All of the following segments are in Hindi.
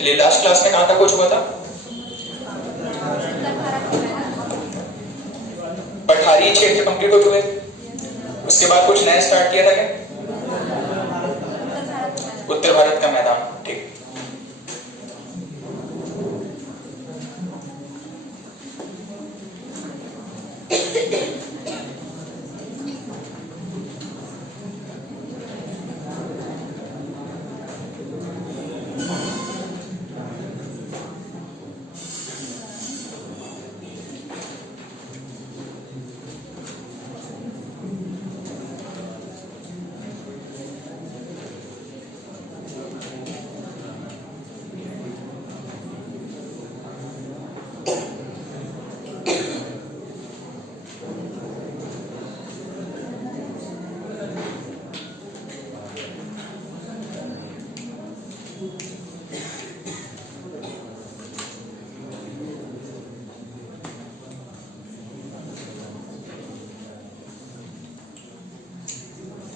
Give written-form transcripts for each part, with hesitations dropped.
चलिए लास्ट क्लास में कहां तक कुछ हुआ था? पठारी क्षेत्र कंप्लीट हो चुके। उसके बाद कुछ नया स्टार्ट किया था क्या? उत्तर भारत का मैदान। ठीक।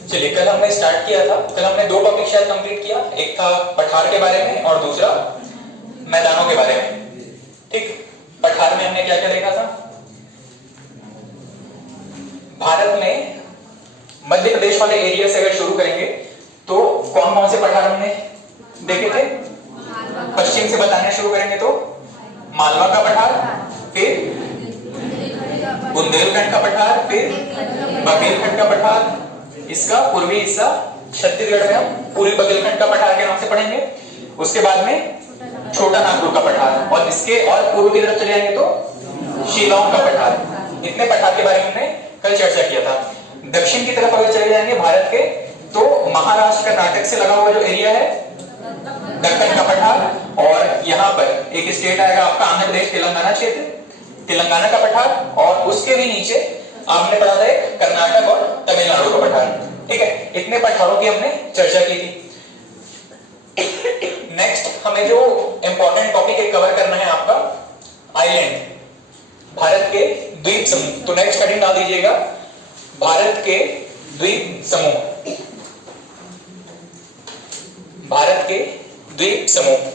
चलिए कल हमने स्टार्ट किया था, कल हमने दो टॉपिक शायद कंप्लीट किया। एक था पठार के बारे में और दूसरा मैदानों के बारे में। ठीक। पठार में हमने क्या क्या देखा था? भारत में मध्य प्रदेश वाले एरिया से अगर शुरू करेंगे तो कौन कौन से पठार हमने देखे थे? पश्चिम से बताने शुरू करेंगे तो मालवा का पठार, फिर बुंदेलखंड का पठार, फिर बघेलखंड का पठार। इसका पूर्वी हिस्सा छत्तीसगढ़ में हम पूर्वी बघेलखंड का पठार के नाम से पढ़ेंगे। उसके बाद में छोटा नागपुर का पठार, और इसके और पूर्व की तरफ चले जाएंगे तो शिलांग का पठार। इतने पठार के बारे में हमने कल चर्चा किया था। दक्षिण की तरफ अगर चले जाएंगे भारत के तो महाराष्ट्र कर्नाटक से लगा हुआ जो एरिया है दक्कन का पठार, और यहाँ पर एक स्टेट आएगा आपका आंध्र प्रदेश तेलंगाना क्षेत्र, तेलंगाना का पठार, और उसके भी नीचे आपने पढ़ा था एक कर्नाटक और तमिलनाडु का पठार। ठीक है, इतने पठारों की हमने चर्चा की थी। नेक्स्ट हमें जो इंपॉर्टेंट टॉपिक है कवर करना है आपका आइलैंड, भारत के द्वीप समूह। तो नेक्स्ट हेडिंग डाल दीजिएगा भारत के द्वीप समूह। भारत के द्वीप समूह।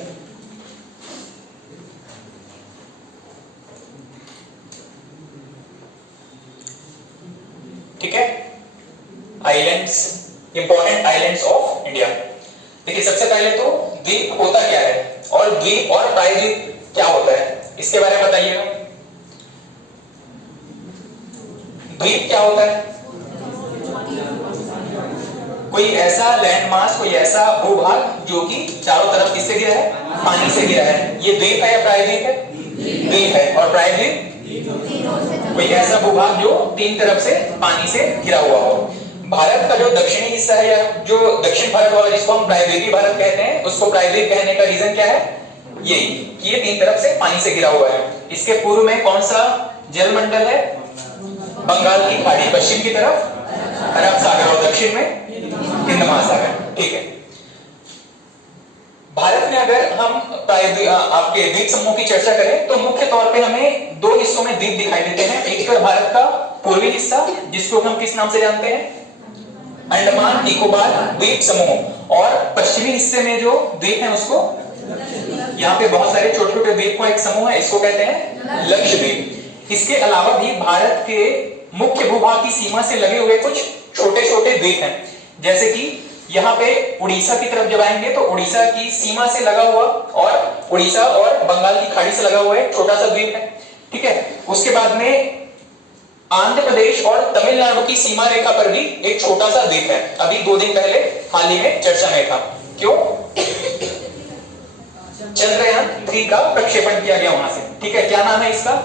ठीक है, islands, important islands of India. देखिए सबसे पहले तो द्वीप होता क्या है और द्वीप और प्रायद्वीप क्या होता है, इसके बारे में बताइएगा। द्वीप क्या होता है? कोई ऐसा लैंडमास, कोई ऐसा भूभाग जो कि चारों तरफ किससे घिरा है? पानी से घिरा है। ये द्वीप है या प्रायद्वीप है? द्वीप है। और प्रायद्वीप कोई ऐसा भूभाग जो तीन तरफ से पानी से घिरा हुआ हो। भारत का जो दक्षिणी हिस्सा है या जो दक्षिण भारत वाला जिसको हम प्रायद्वीपीय भारत कहते हैं, उसको प्रायद्वीप कहने का रीजन क्या है? यही कि ये तीन तरफ से पानी से घिरा हुआ है। इसके पूर्व में कौन सा जलमंडल है? बंगाल की खाड़ी, पश्चिम की तरफ अरब सागर, और दक्षिण में हिंद महासागर। ठीक है, भारत में अगर हम आपके द्वीप समूह की चर्चा करें तो मुख्य तौर पे हमें दो हिस्सों में द्वीप दिखाई देते हैं। एक तो भारत का पूर्वी हिस्सा जिसको हम किस नाम से जानते हैं? अंडमान निकोबार द्वीप समूह, और पश्चिमी हिस्से में जो द्वीप है उसको, यहाँ पे बहुत सारे छोटे छोटे द्वीप का एक समूह है, इसको कहते हैं लक्षद्वीप। इसके अलावा भी भारत के मुख्य भूभाग की सीमा से लगे हुए कुछ छोटे छोटे द्वीप हैं, जैसे कि यहाँ पे उड़ीसा की तरफ जब आएंगे तो उड़ीसा की सीमा से लगा हुआ और उड़ीसा और बंगाल की खाड़ी से लगा हुआ एक छोटा सा द्वीप है। ठीक है, उसके बाद में आंध्र प्रदेश और तमिलनाडु की सीमा रेखा पर भी एक छोटा सा द्वीप है। अभी 2 दिन पहले हाल ही में चर्चा में था। क्यों? चंद्रयान 3 का प्रक्षेपण किया गया वहां से। ठीक है, क्या नाम है इसका?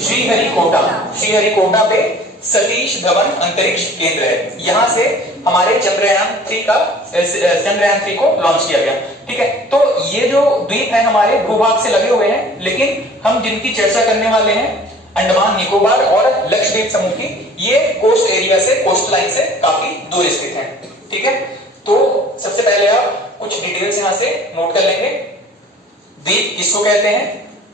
श्रीहरिकोटा। श्रीहरिकोटा पे सतीश धवन अंतरिक्ष केंद्र है, यहां से हमारे चंद्रयान 3 को लॉन्च किया गया। ठीक है, तो ये जो द्वीप है हमारे भूभाग से लगे हुए हैं, लेकिन हम जिनकी चर्चा करने वाले हैं अंडमान निकोबार और लक्षद्वीप समूह की, ये कोस्ट एरिया से, कोस्ट लाइन से काफी दूर स्थित हैं। ठीक है, तो सबसे पहले आप कुछ डिटेल्स यहां से नोट कर लेंगे। द्वीप किसको कहते हैं?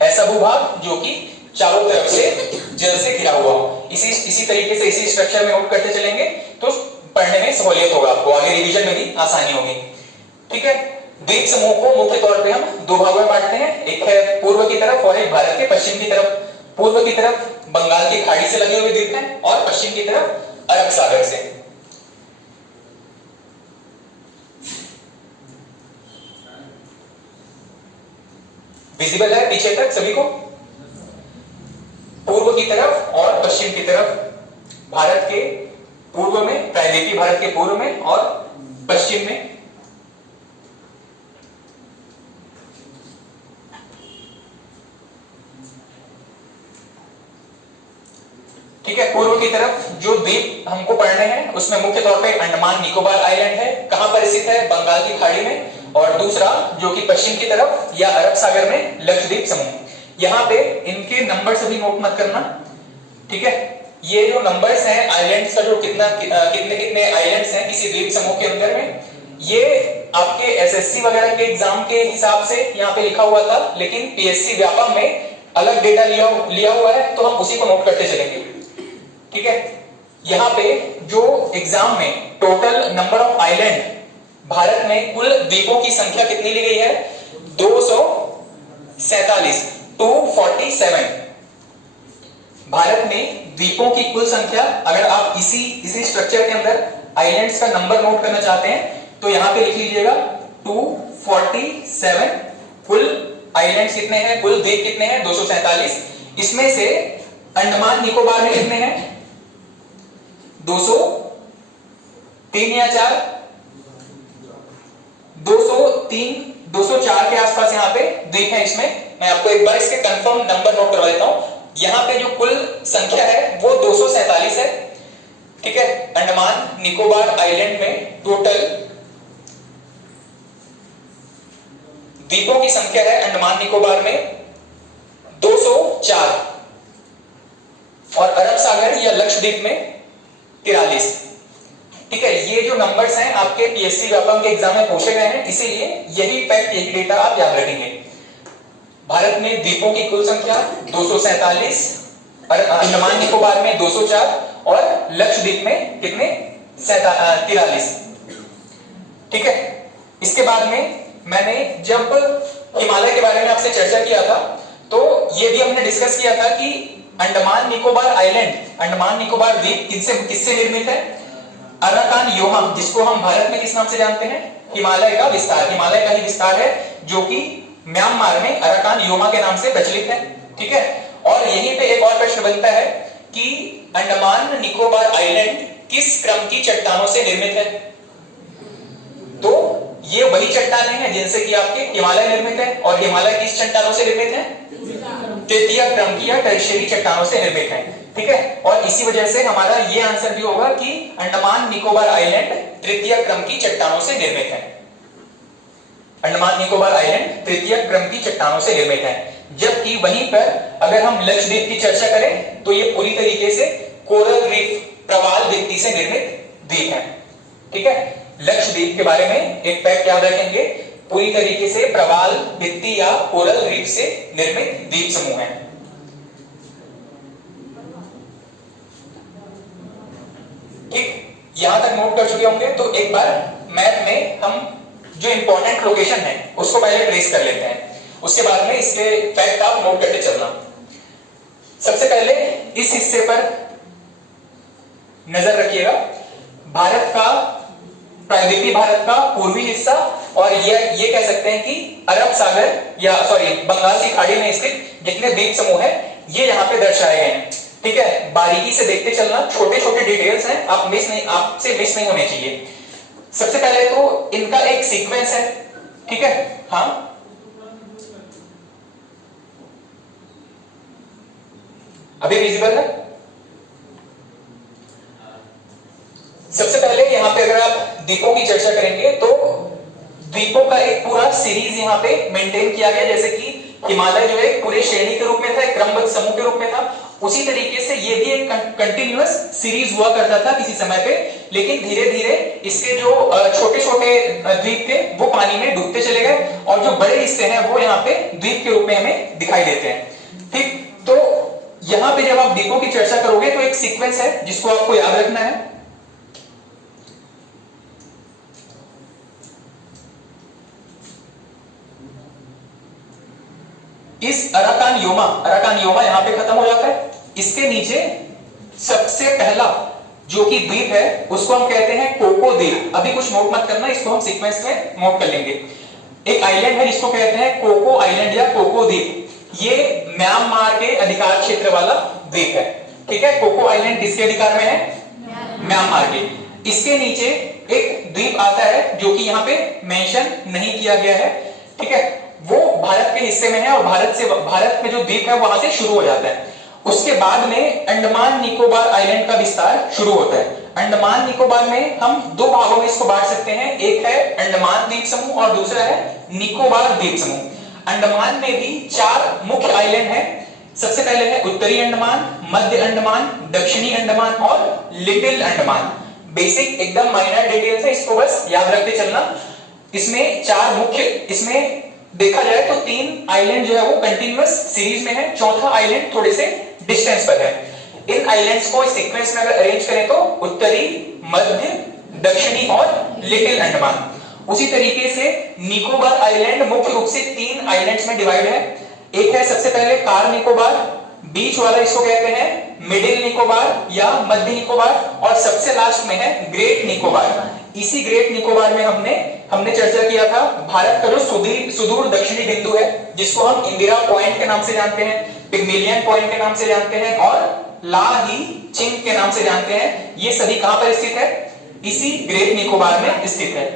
ऐसा भूभाग जो कि चारों तरफ से जल से घिरा हुआ हो। इसी तरीके से इसी स्ट्रक्चर में नोट करते चलेंगे तो पढ़ने में सहूलियत होगा आपको, आगे रिवीजन में भी आसानी होगी। ठीक है, द्वीप समूह को मुख्य तौर पे हम दो भागों में बांटते हैं, एक है पूर्व की तरफ और एक भारत के पश्चिम की तरफ। पूर्व की तरफ बंगाल की खाड़ी से लगे हुए द्वीप हैं और पश्चिम की तरफ अरब सागर से। विजिबल है पीछे तक सभी को? पूर्व की तरफ और पश्चिम की तरफ भारत के पूर्व में, प्रायद्वीपीय भारत के पूर्व में और पश्चिम में ठीक है। पूर्व की तरफ जो द्वीप हमको पढ़ने हैं उसमें मुख्य तौर पे अंडमान निकोबार आइलैंड है, कहां पर स्थित है? बंगाल की खाड़ी में। और दूसरा जो कि पश्चिम की तरफ या अरब सागर में लक्षद्वीप समूह। यहाँ पे इनके नंबर सभी नोट मत करना, ठीक है। ये जो नंबर्स हैं आइलैंड्स का, जो कितने कितने आइलैंड्स हैं किसी द्वीप समूह के अंदर में, ये आपके एसएससी वगैरह के एग्जाम के हिसाब से यहाँ पे लिखा हुआ था, लेकिन पीएससी व्यापम में अलग डेटा लिया हुआ है, तो हम उसी को नोट करते चलेंगे, ठीक है। यहाँ पे जो एग्जाम में total number of island, Bharat में कुल द्वीपों की संख्या कितनी ली गई है? 247, 247। भारत में द्वीपों की कुल संख्या, अगर आप इसी स्ट्रक्चर के अंदर आइलैंड्स का नंबर नोट करना चाहते हैं तो यहां पे लिख लीजिएगा 247। कुल आइलैंड्स कितने हैं, कुल द्वीप कितने हैं? 247। इसमें से अंडमान निकोबार में कितने हैं? 203 या 4? 203, 204 के आसपास यहाँ पे द्वीप है। इसमें मैं आपको एक बार इसके कंफर्म नंबर नोट करवा देता हूं। यहाँ पे जो कुल संख्या है वो 247 है, ठीक है। अंडमान निकोबार आइलैंड में टोटल द्वीपों की संख्या है अंडमान निकोबार में 204 और अरब सागर या लक्षद्वीप में 43, ठीक है। ये जो नंबर्स हैं आपके पीएससी व्यापम के एग्जाम में पूछे गए हैं, इसीलिए यही फैक्ट, यही डेटा आप याद रखेंगे। भारत में द्वीपों की कुल संख्या 247, अंडमान निकोबार में 204 और लक्षद्वीप में कितने? 43, ठीक है। इसके बाद में मैंने जब हिमालय के बारे में आपसे चर्चा किया था तो ये भी हमने डिस्कस किया था कि अंडमान निकोबार आइलैंड, अंडमान निकोबार द्वीप किससे निर्मित है? अराकान योमा, जिसको हम भारत में किस नाम से जानते हैं? हिमालय का विस्तार, हिमालय का ही विस्तार है, जो कि म्यांमार में अराकान योमा के नाम से प्रचलित है, ठीक है। और यहीं पे एक और प्रश्न बनता है कि अंडमान निकोबार आइलैंड किस क्रम की चट्टानों से निर्मित है? तो ये वही चट्टानें हैं जिनसे कि आपके हिमालय निर्मित है, और हिमालय किस चट्टानों से निर्मित है? तृतीय क्रम की या टर्शियरी चट्टानों से निर्मित है, ठीक है। और इसी वजह से हमारा ये आंसर भी होगा कि अंडमान निकोबार आइलैंड तृतीय क्रम की चट्टानों से निर्मित है। अंडमान निकोबार आइलैंड तृतीय क्रम की चट्टानों से निर्मित है, जबकि वहीं पर अगर हम लक्षद्वीप की चर्चा करें तो ये पूरी तरीके से कोरल रीफ, प्रवाल भित्ति से निर्मित द्वीप है, ठीक है। लक्षद्वीप के बारे में एक फैक्ट याद रखेंगे, पूरी तरीके से प्रवाल भित्ति या कोरल रीफ से निर्मित द्वीप समूह है। ठीक, यहां तक नोट कर चुके होंगे तो एक बार मैप में हम जो इंपॉर्टेंट लोकेशन है उसको पहले ट्रेस कर लेते हैं, उसके बाद में इसके फैक्ट आप नोट करते चलना। सबसे पहले इस हिस्से पर नजर रखिएगा, भारत का, प्रायद्वीपीय भारत का पूर्वी हिस्सा, और ये कह सकते हैं कि अरब सागर या बंगाल की खाड़ी में स्थित जितने द्वीप समूह है ये यहाँ पे दर्शाए गए हैं, ठीक है। बारीकी से देखते चलना, छोटे छोटे डिटेल्स हैं, आपसे मिस नहीं होने चाहिए। सबसे पहले तो इनका एक सीक्वेंस है, ठीक है। हाँ, अभी विजिबल है? सबसे पहले यहां पे अगर आप द्वीपों की चर्चा करेंगे तो द्वीपों का एक पूरा सीरीज यहां पे मेंटेन किया गया, जैसे कि हिमालय जो है पूरे श्रेणी के रूप में था, एक क्रमबद्ध समूह के रूप में था, उसी तरीके से ये भी एक कंटिन्यूअस सीरीज हुआ करता था किसी समय पे। लेकिन धीरे धीरे इसके जो छोटे छोटे द्वीप थे वो पानी में डूबते चले गए, और जो बड़े हिस्से हैं वो यहाँ पे द्वीप के रूप में हमें दिखाई देते हैं, ठीक। तो यहाँ पे जब आप द्वीपों की चर्चा करोगे तो एक सीक्वेंस है जिसको आपको याद रखना है। इस अराकान योमा यहां पे खत्म हो जाता है। इसके नीचे सबसे पहला जो कि द्वीप है उसको हम कहते हैं कोको द्वीप। अभी कुछ नोट मत करना, इसको हम सीक्वेंस में नोट कर लेंगे। एक आइलैंड है जिसको कहते हैं कोको आइलैंड या कोको द्वीप। ये म्यांमार के अधिकार क्षेत्र वाला द्वीप है, ठीक है। कोको आइलैंड किसके अधिकार में है? म्यांमार के। इसके नीचे एक द्वीप आता है जो कि यहाँ पे मेंशन नहीं किया गया है, ठीक है। वो भारत के हिस्से में है और भारत में जो द्वीप है वहां से शुरू हो जाता है। उसके बाद में अंडमान निकोबार आइलैंड का विस्तार शुरू होता है। अंडमान निकोबार में हम दो भागों में इसको बांट सकते हैं, एक है अंडमान द्वीप समूह और दूसरा है निकोबार द्वीप समूह। अंडमान में भी 4 मुख्य आइलैंड हैं। सबसे पहले है उत्तरी अंडमान, मध्य अंडमान, दक्षिणी अंडमान और लिटिल अंडमान। बेसिक एकदम माइनर डिटेल्स है, इसको बस याद रखते चलना। इसमें 4 मुख्य, इसमें देखा जाए तो 3 आइलैंड जो है वो कंटिन्यूअस सीरीज में है, चौथा आइलैंड थोड़े से डिस्टेंस पर है। इन आइलैंड्स को सीक्वेंस में अगर अरेंज करें तो उत्तरी, मध्य, दक्षिणी और लिटिल अंडमान। उसी तरीके से निकोबार आइलैंड मुख्य रूप से 3 आइलैंड्स में डिवाइड है। एक है सबसे पहले कार निकोबार, बीच वाला इसको कहते हैं मिडिल निकोबार या मध्य निकोबार, और सबसे लास्ट में है ग्रेट निकोबार। इसी ग्रेट निकोबार में हमने चर्चा किया था भारत का जो सुदूर दक्षिणी बिंदु है, जिसको हम इंदिरा पॉइंट के नाम से जानते हैं, पिग्मेलियन पॉइंट के नाम से जानते हैं और ला ही चिंग के नाम से जानते हैं। ये सभी कहां पर स्थित है? इसी ग्रेट निकोबार में स्थित है,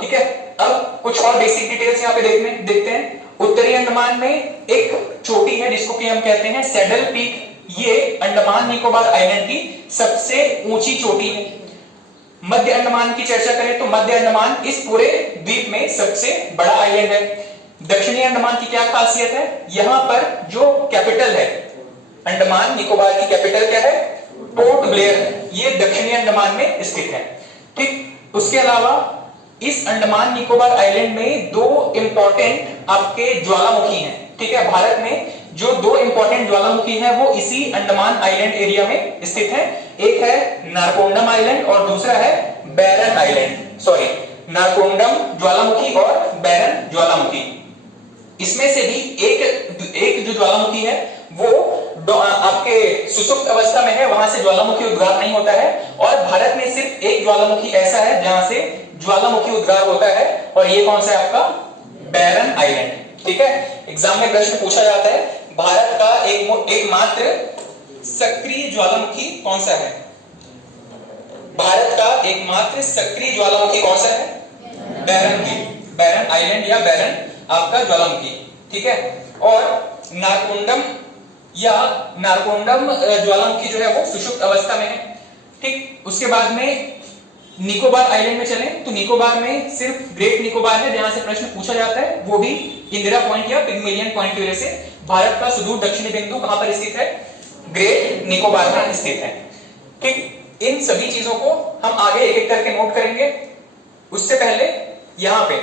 ठीक है। अब कुछ और बेसिक डिटेल्स यहाँ पे देखते हैं। उत्तरी अंडमान में एक चोटी है जिसको कि हम कहते हैं सैडल पीक। ये अंडमान निकोबार आइलैंड की सबसे ऊंची चोटी है। मध्य अंडमान की चर्चा करें तो मध्य अंडमान इस पूरे द्वीप में सबसे बड़ा आइलैंड है। दक्षिणी अंडमान की क्या खासियत है? यहां पर जो कैपिटल है अंडमान निकोबार की कैपिटल क्या है? पोर्ट ब्लेयर है। ये दक्षिणी अंडमान में स्थित है, ठीक। उसके अलावा इस अंडमान निकोबार आइलैंड में 2 इंपॉर्टेंट आपके ज्वालामुखी हैं, ठीक है। भारत में जो 2 इंपॉर्टेंट ज्वालामुखी हैं वो इसी अंडमान आइलैंड एरिया में स्थित हैं। एक है नारकोंडम आइलैंड और दूसरा है बैरन आइलैंड, सॉरी नारकोंडम ज्वालामुखी और बैरन ज्वालामुखी। इसमें से भी एक जो ज्वालामुखी है वो आपके सुसुप्त अवस्था में है, वहां से ज्वालामुखी उद्गार नहीं होता है। और भारत में सिर्फ एक ज्वालामुखी ऐसा है जहां से ज्वालामुखी उद्गार होता है, और ये कौन सा है आपका? बैरन आइलैंड, ठीक है। एग्जाम में प्रश्न पूछा जाता है भारत का एकमात्र सक्रिय ज्वालामुखी कौन सा है? भारत का एकमात्र सक्रिय ज्वालामुखी कौन सा है? बैरन आइलैंड या बैरन आपका ज्वालामुखी, ठीक है। और नारकोंडम ज्वालामुखी जो है वो सुषुप्त अवस्था में है, ठीक। उसके बाद में निकोबार आइलैंड में चलें तो निकोबार में सिर्फ ग्रेट निकोबार है जहां से प्रश्न पूछा जाता है, वो भी इंदिरा पॉइंट या पिग्मेलियन पॉइंट की वजह से। भारत का सुदूर दक्षिणी बिंदु कहां पर स्थित है? ग्रेट निकोबार में स्थित है, ठीक। इन सभी चीजों को हम आगे एक एक करके नोट करेंगे। उससे पहले यहां पे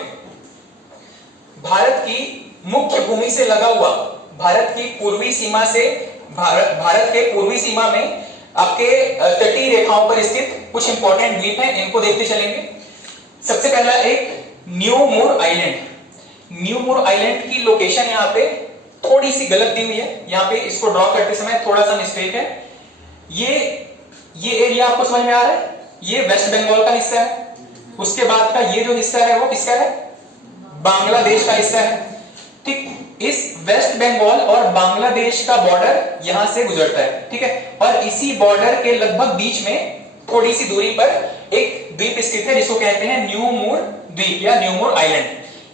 भारत की मुख्य भूमि से लगा हुआ भारत की पूर्वी सीमा से भारत के पूर्वी सीमा में आपके तटीय रेखाओं पर स्थित कुछ इंपॉर्टेंट द्वीप हैं, इनको देखते चलेंगे। सबसे पहला एक न्यू मूर आइलैंड। न्यू मूर आइलैंड की लोकेशन यहाँ पे थोड़ी सी गलत दी हुई है, यहाँ पे इसको ड्रॉ करते समय थोड़ा सा मिस्टेक है। ये एरिया आपको समझ में आ रहा है? ये वेस्ट बंगाल का हिस्सा है। उसके बाद का ये जो हिस्सा है वो किसका है? बांग्लादेश का हिस्सा है, ठीक। इस वेस्ट बंगाल और बांग्लादेश का बॉर्डर यहां से गुजरता है, ठीक है। और इसी बॉर्डर के लगभग बीच में थोड़ी सी दूरी पर एक द्वीप स्थित है जिसको कहते हैं न्यू मूर द्वीप या न्यू मूर आइलैंड।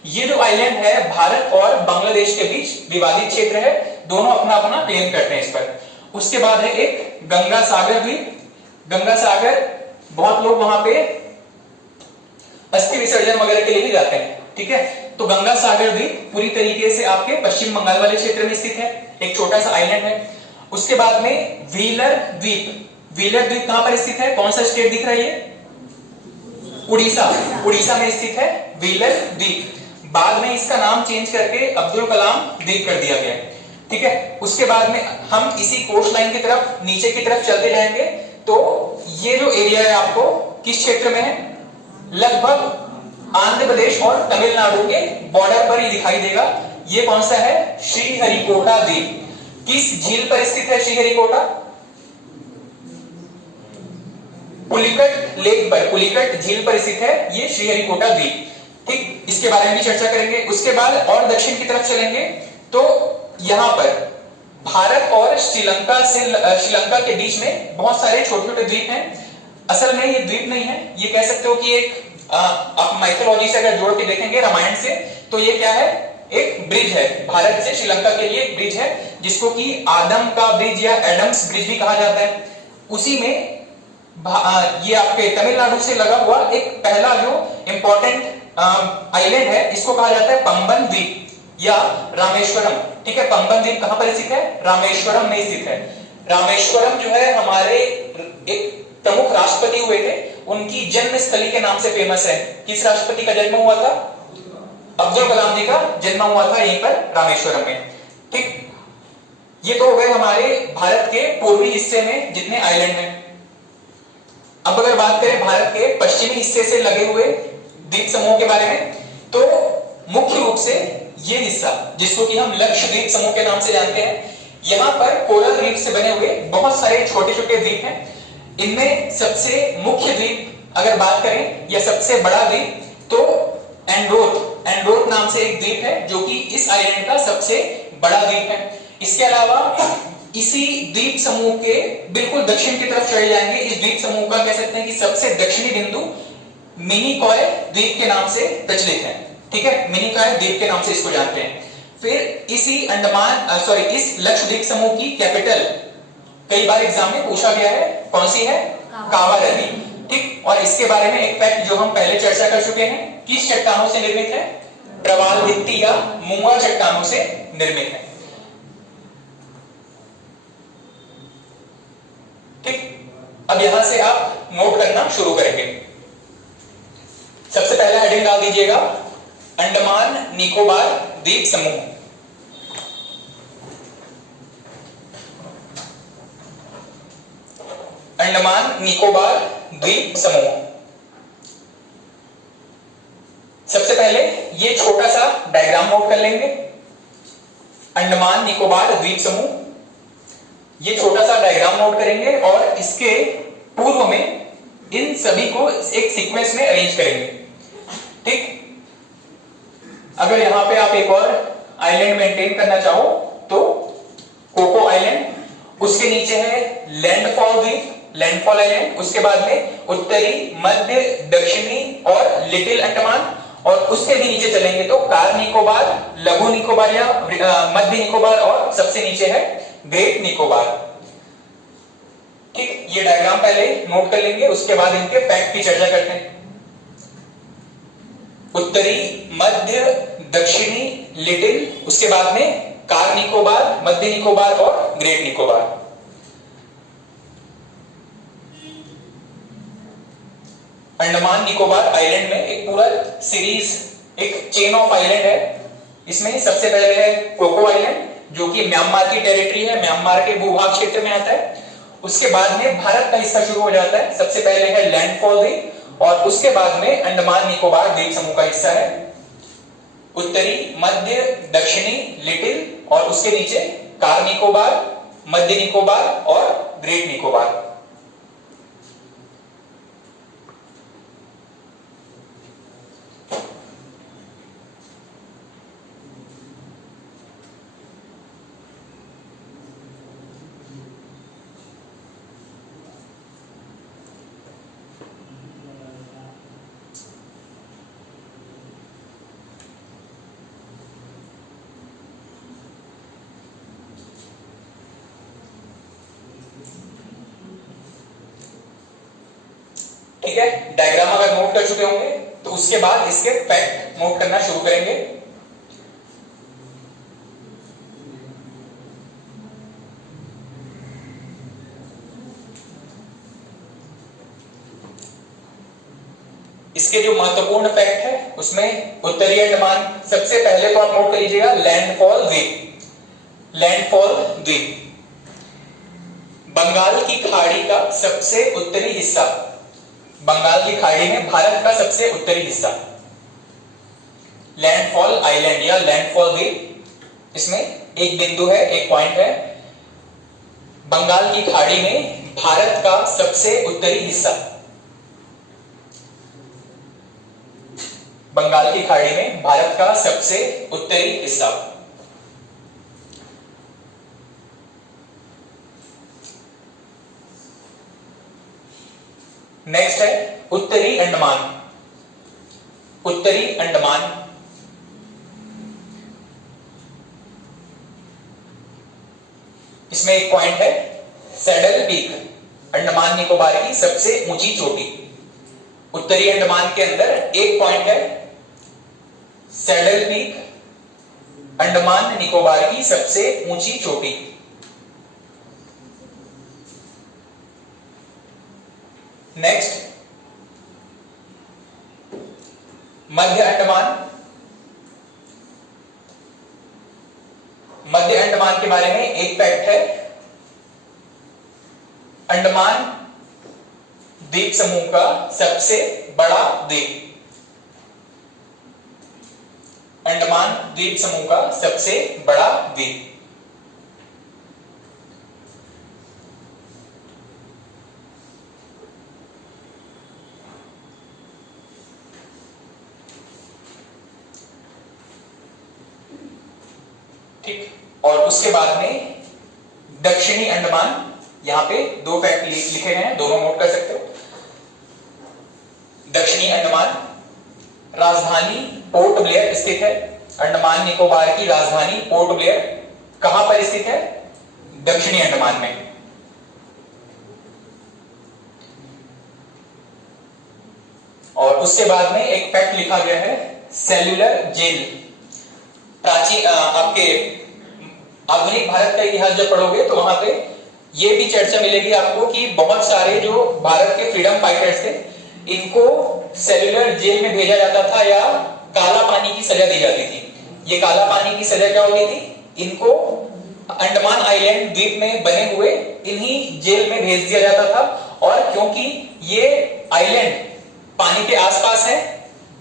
ये जो आइलैंड है भारत और बांग्लादेश के बीच विवादित क्षेत्र है, दोनों अपना अपना क्लेम करते हैं इस पर। उसके बाद है एक गंगा सागर द्वीप। गंगा सागर बहुत लोग वहां पे अस्थि विसर्जन वगैरह के लिए भी जाते हैं, ठीक है। तो गंगा सागर द्वीप पूरी तरीके से आपके पश्चिम बंगाल वाले क्षेत्र में स्थित है, एक छोटा सा आइलैंड है। उसके बाद में व्हीलर द्वीप कहां पर स्थित है? कौन सा स्टेट दिख रहा है? उड़ीसा में स्थित है व्हीलर द्वीप। बाद में इसका नाम चेंज करके अब्दुल कलाम द्वीप कर दिया गया, ठीक है। उसके बाद में हम इसी कोस्ट लाइन की तरफ नीचे की तरफ चलते जाएंगे तो ये जो एरिया है आपको किस क्षेत्र में है? लगभग आंध्र प्रदेश और तमिलनाडु के बॉर्डर पर ही दिखाई देगा। ये कौन सा है? श्रीहरिकोटा द्वीप। किस झील पर स्थित है श्रीहरिकोटा? पुलिकट लेक पर, पुलिकट झील पर स्थित है ये श्रीहरिकोटा द्वीप। ठीक, इसके बारे में भी चर्चा करेंगे। उसके बाद और दक्षिण की तरफ चलेंगे तो यहां पर भारत और श्रीलंका के बीच में बहुत सारे छोटे छोटे द्वीप हैं। असल में ये द्वीप नहीं है, ये कह सकते हो कि एक आप माइथोलॉजी से अगर जोड़ के देखेंगे, रामायण से, तो ये क्या है? एक ब्रिज है, भारत से श्रीलंका के लिए एक ब्रिज है जिसको कि आदम का ब्रिज या एडम्स ब्रिज भी कहा जाता है। उसी में ये आपके तमिलनाडु से लगा हुआ एक पहला जो इंपॉर्टेंट आइलैंड है, इसको कहा जाता है पंबन द्वीप या रामेश्वरम। ठीक है, पंबन द्वीप कहां पर स्थित है? रामेश्वरम में स्थित है। रामेश्वरम जो है हमारे एक प्रमुख राष्ट्रपति हुए थे, उनकी जन्म स्थली के नाम से फेमस है। किस राष्ट्रपति का जन्म हुआ था? अब्दुल कलाम जी का जन्म हुआ था यहीं पर रामेश्वरम में। ठीक, ये तो हो गए हमारे भारत के पूर्वी हिस्से में जितने आइलैंड हैं। अब अगर बात करें भारत के पश्चिमी हिस्से से लगे हुए द्वीप समूह के बारे में, तो मुख्य रूप से ये हिस्सा जिसको कि हम लक्षद्वीप समूह के नाम से जानते हैं, यहां पर कोरल रीफ से बने हुए बहुत सारे छोटे छोटे द्वीप हैं। इनमें सबसे मुख्य द्वीप अगर बात करें या सबसे बड़ा द्वीप, तो एंड्रोथ नाम से एक द्वीप है जो कि इस आइलैंड का सबसे बड़ा द्वीप है। इसके अलावा इसी द्वीप समूह के बिल्कुल दक्षिण की तरफ चले जाएंगे, इस द्वीप समूह का कह सकते हैं कि सबसे दक्षिणी बिंदु मिनिकॉय द्वीप के नाम से प्रचलित है। ठीक है, मिनिकॉय द्वीप के नाम से इसको जानते हैं। फिर इसी इस लक्षद्वीप समूह की कैपिटल कई बार एग्जाम में पूछा गया है, कौन सी है? कावारनी। ठीक, और इसके बारे में एक फैक्ट जो हम पहले चर्चा कर चुके हैं, किस चट्टानों से निर्मित है? प्रवाल भित्ति या मुंगा चट्टानों से निर्मित है। ठीक, अब यहां से आप नोट करना शुरू करेंगे। सबसे पहला हेडिंग डाल दीजिएगा, अंडमान निकोबार द्वीप समूह। अंडमान निकोबार द्वीप समूह। सबसे पहले ये छोटा सा डायग्राम नोट कर लेंगे। अंडमान निकोबार द्वीप समूह, ये छोटा सा डायग्राम नोट करेंगे और इसके पूर्व में इन सभी को एक सीक्वेंस में अरेंज करेंगे। ठीक, अगर यहां पे आप एक और आइलैंड मेंटेन करना चाहो तो कोको आइलैंड, उसके नीचे है लैंडफॉल द्वीप, लैंडफॉल आइलैंड, उसके बाद में उत्तरी, मध्य, दक्षिणी और लिटिल अंडमान, और उससे भी नीचे चलेंगे तो कार निकोबार, लघु निकोबार या मध्य निकोबार, और सबसे नीचे है ग्रेट निकोबार। ठीक, ये डायग्राम पहले नोट कर लेंगे, उसके बाद इनके फैक्ट की चर्चा करते हैं। उत्तरी, मध्य, दक्षिणी, लिटिल, उसके बाद में कार निकोबार, मध्य निकोबार और ग्रेट निकोबार। अंडमान निकोबार आइलैंड में एक पूरा सीरीज, एक चेन ऑफ आइलैंड है। इसमें सबसे पहले है कोको आइलैंड जो कि म्यांमार की टेरिटरी है, म्यांमार के भूभाग क्षेत्र में आता है। उसके बाद में भारत का हिस्सा शुरू हो जाता है। सबसे पहले है लैंडफॉल द्वीप और उसके बाद में अंडमान निकोबार द्वीप समूह का हिस्सा है। उत्तरी, मध्य, दक्षिणी, लिटिल और उसके नीचे कार निकोबार, मध्य निकोबार और ग्रेट निकोबार। ठीक है, डायग्राम अगर नोट कर चुके होंगे तो उसके बाद इसके फैक्ट नोट करना शुरू करेंगे। इसके जो महत्वपूर्ण फैक्ट है उसमें उत्तरी अंडमान, सबसे पहले तो आप नोट कर लीजिएगा लैंडफॉल द्वीप। लैंडफॉल द्वीप बंगाल की खाड़ी का सबसे उत्तरी हिस्सा, बंगाल की खाड़ी में भारत का सबसे उत्तरी हिस्सा। लैंडफॉल आइलैंड या लैंडफॉल द्वीप इसमें एक बिंदु है, एक पॉइंट है, बंगाल की खाड़ी में भारत का सबसे उत्तरी हिस्सा, बंगाल की खाड़ी में भारत का सबसे उत्तरी हिस्सा। नेक्स्ट है उत्तरी अंडमान। उत्तरी अंडमान इसमें एक पॉइंट है सैडल पीक, अंडमान निकोबार की सबसे ऊंची चोटी। उत्तरी अंडमान के अंदर एक पॉइंट है सैडल पीक, अंडमान निकोबार की सबसे ऊंची चोटी। नेक्स्ट मध्य अंडमान। मध्य अंडमान के बारे में एक फैक्ट है, अंडमान द्वीप समूह का सबसे बड़ा द्वीप, अंडमान द्वीप समूह का सबसे बड़ा द्वीप। ठीक, और उसके बाद में दक्षिणी अंडमान, यहां पे दो फैक्ट लिखे गए हैं, दोनों नोट कर सकते हो। दक्षिणी अंडमान राजधानी पोर्ट ब्लेयर स्थित है, अंडमान निकोबार की राजधानी पोर्ट ब्लेयर कहां पर स्थित है? दक्षिणी अंडमान में। और उसके बाद में एक फैक्ट लिखा गया है सेल्यूलर जेल। प्राचीन आपके आधुनिक भारत का इतिहास जब पढ़ोगे तो वहां पे ये भी चर्चा मिलेगी आपको कि बहुत सारे जो भारत के फ्रीडम फाइटर्स थे इनको सेल्यूलर जेल में भेजा जाता था या काला पानी की सजा दी जाती थी। ये काला पानी की सजा क्या होती थी? इनको अंडमान आइलैंड द्वीप में बने हुए इन्हीं जेल में भेज दिया जाता था। और क्योंकि ये आइलैंड पानी के आसपास है,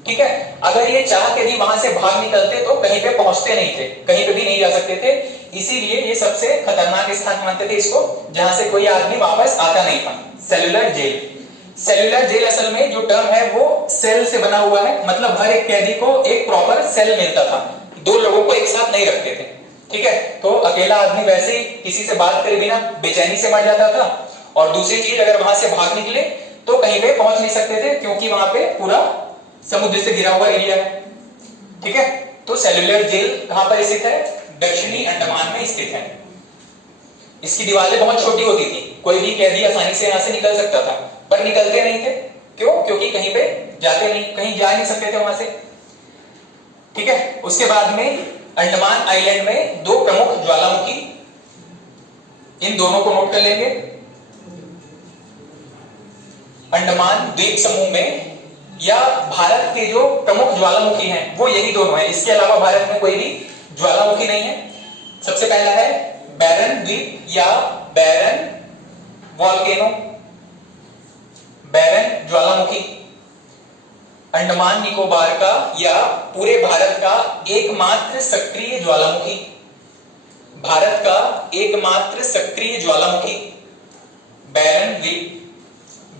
ठीक है, अगर ये चाह के भी वहां से भाग निकलते तो कहीं पे पहुंचते नहीं थे, कहीं पे भी नहीं जा सकते थे। इसीलिए ये सबसे खतरनाक स्थान मानते थे इसको, जहां से कोई आदमी वापस आता नहीं था। Cellular jail. सेल्यूलर जेल असल में जो टर्म है वो सेल से बना हुआ है, मतलब हर एक कैदी को एक प्रॉपर सेल मिलता था, दो लोगों को एक साथ नहीं रखते थे, ठीक है। तो अकेला आदमी वैसे ही किसी से बात करे बिना बेचैनी से मर जाता था। और दूसरी चीज, अगर वहां से भाग निकले तो कहीं पे पहुंच नहीं सकते थे, क्योंकि वहां पे पूरा समुद्र से घिरा हुआ एरिया है, ठीक है। तो सेल्यूलर जेल कहां पर स्थित है? दक्षिणी अंडमान में स्थित है। इसकी दीवारें बहुत छोटी होती थी, कोई भी कैदी आसानी से यहां से निकल सकता था, पर निकलते नहीं थे। क्यों? क्योंकि कहीं पे जाते नहीं, कहीं जा नहीं सकते थे वहां से, ठीक है। उसके बाद में अंडमान आइलैंड में दो प्रमुख ज्वालामुखी, इन दोनों को नोट कर लेंगे। अंडमान द्वीप समूह में या भारत के जो प्रमुख ज्वालामुखी हैं वो यही दोनों हैं, इसके अलावा भारत में कोई भी ज्वालामुखी नहीं है। सबसे पहला है बैरन द्वीप या बैरन वॉल्केनो, बैरन ज्वालामुखी, अंडमान निकोबार का या पूरे भारत का एकमात्र सक्रिय ज्वालामुखी, भारत का एकमात्र सक्रिय ज्वालामुखी बैरन द्वीप,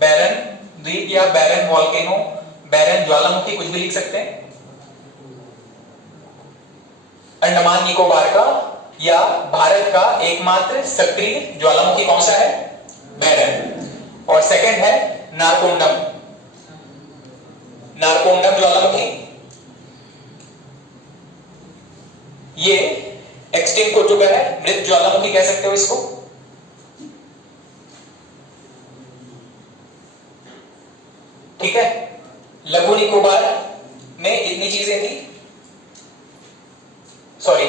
बैरन द्वीप या बैरन वॉल्केनो, बैरन ज्वालामुखी, कुछ भी लिख सकते हैं। अंडमान निकोबार का या भारत का एकमात्र सक्रिय ज्वालामुखी कौन सा है? बैरन। और सेकंड है नारकोंडम, नारकोंडम ज्वालामुखी, ये एक्सटिंक्ट हो चुका है, मृत ज्वालामुखी कह सकते हो इसको। ठीक है, लघु निकोबार में इतनी चीजें थी, सॉरी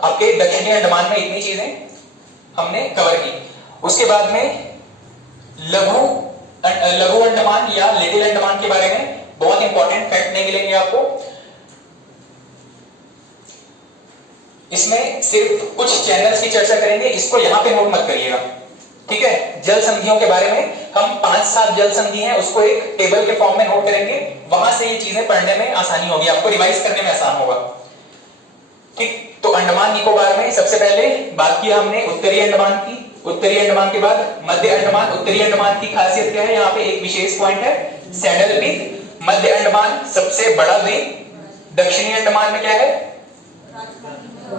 आपके दक्षिणी अंडमान में इतनी चीजें हमने कवर की। उसके बाद में लघु अंडमान या लिटिल अंडमान के बारे में बहुत इंपॉर्टेंट फैक्ट नहीं मिलेंगे आपको। इसमें सिर्फ कुछ चैनल्स की चर्चा करेंगे, इसको यहां पे नोट मत करिएगा, ठीक है। जल संधियों के बारे में हम 5-7 जल संधि हैं उसको एक टेबल के फॉर्म में नोट करेंगे, वहां से ये चीजें पढ़ने में आसानी होगी, आपको रिवाइज करने में आसान होगा, ठीक, तो अंडमान निकोबार में सबसे पहले बात किया हमने उत्तरी अंडमान की, उत्तरी अंडमान के बाद मध्य अंडमान। उत्तरी अंडमान की खासियत क्या है, यहाँ पे एक विशेष पॉइंट है सैडल द्वीप। मध्य अंडमान सबसे बड़ा द्वीप। दक्षिणी अंडमान में क्या है,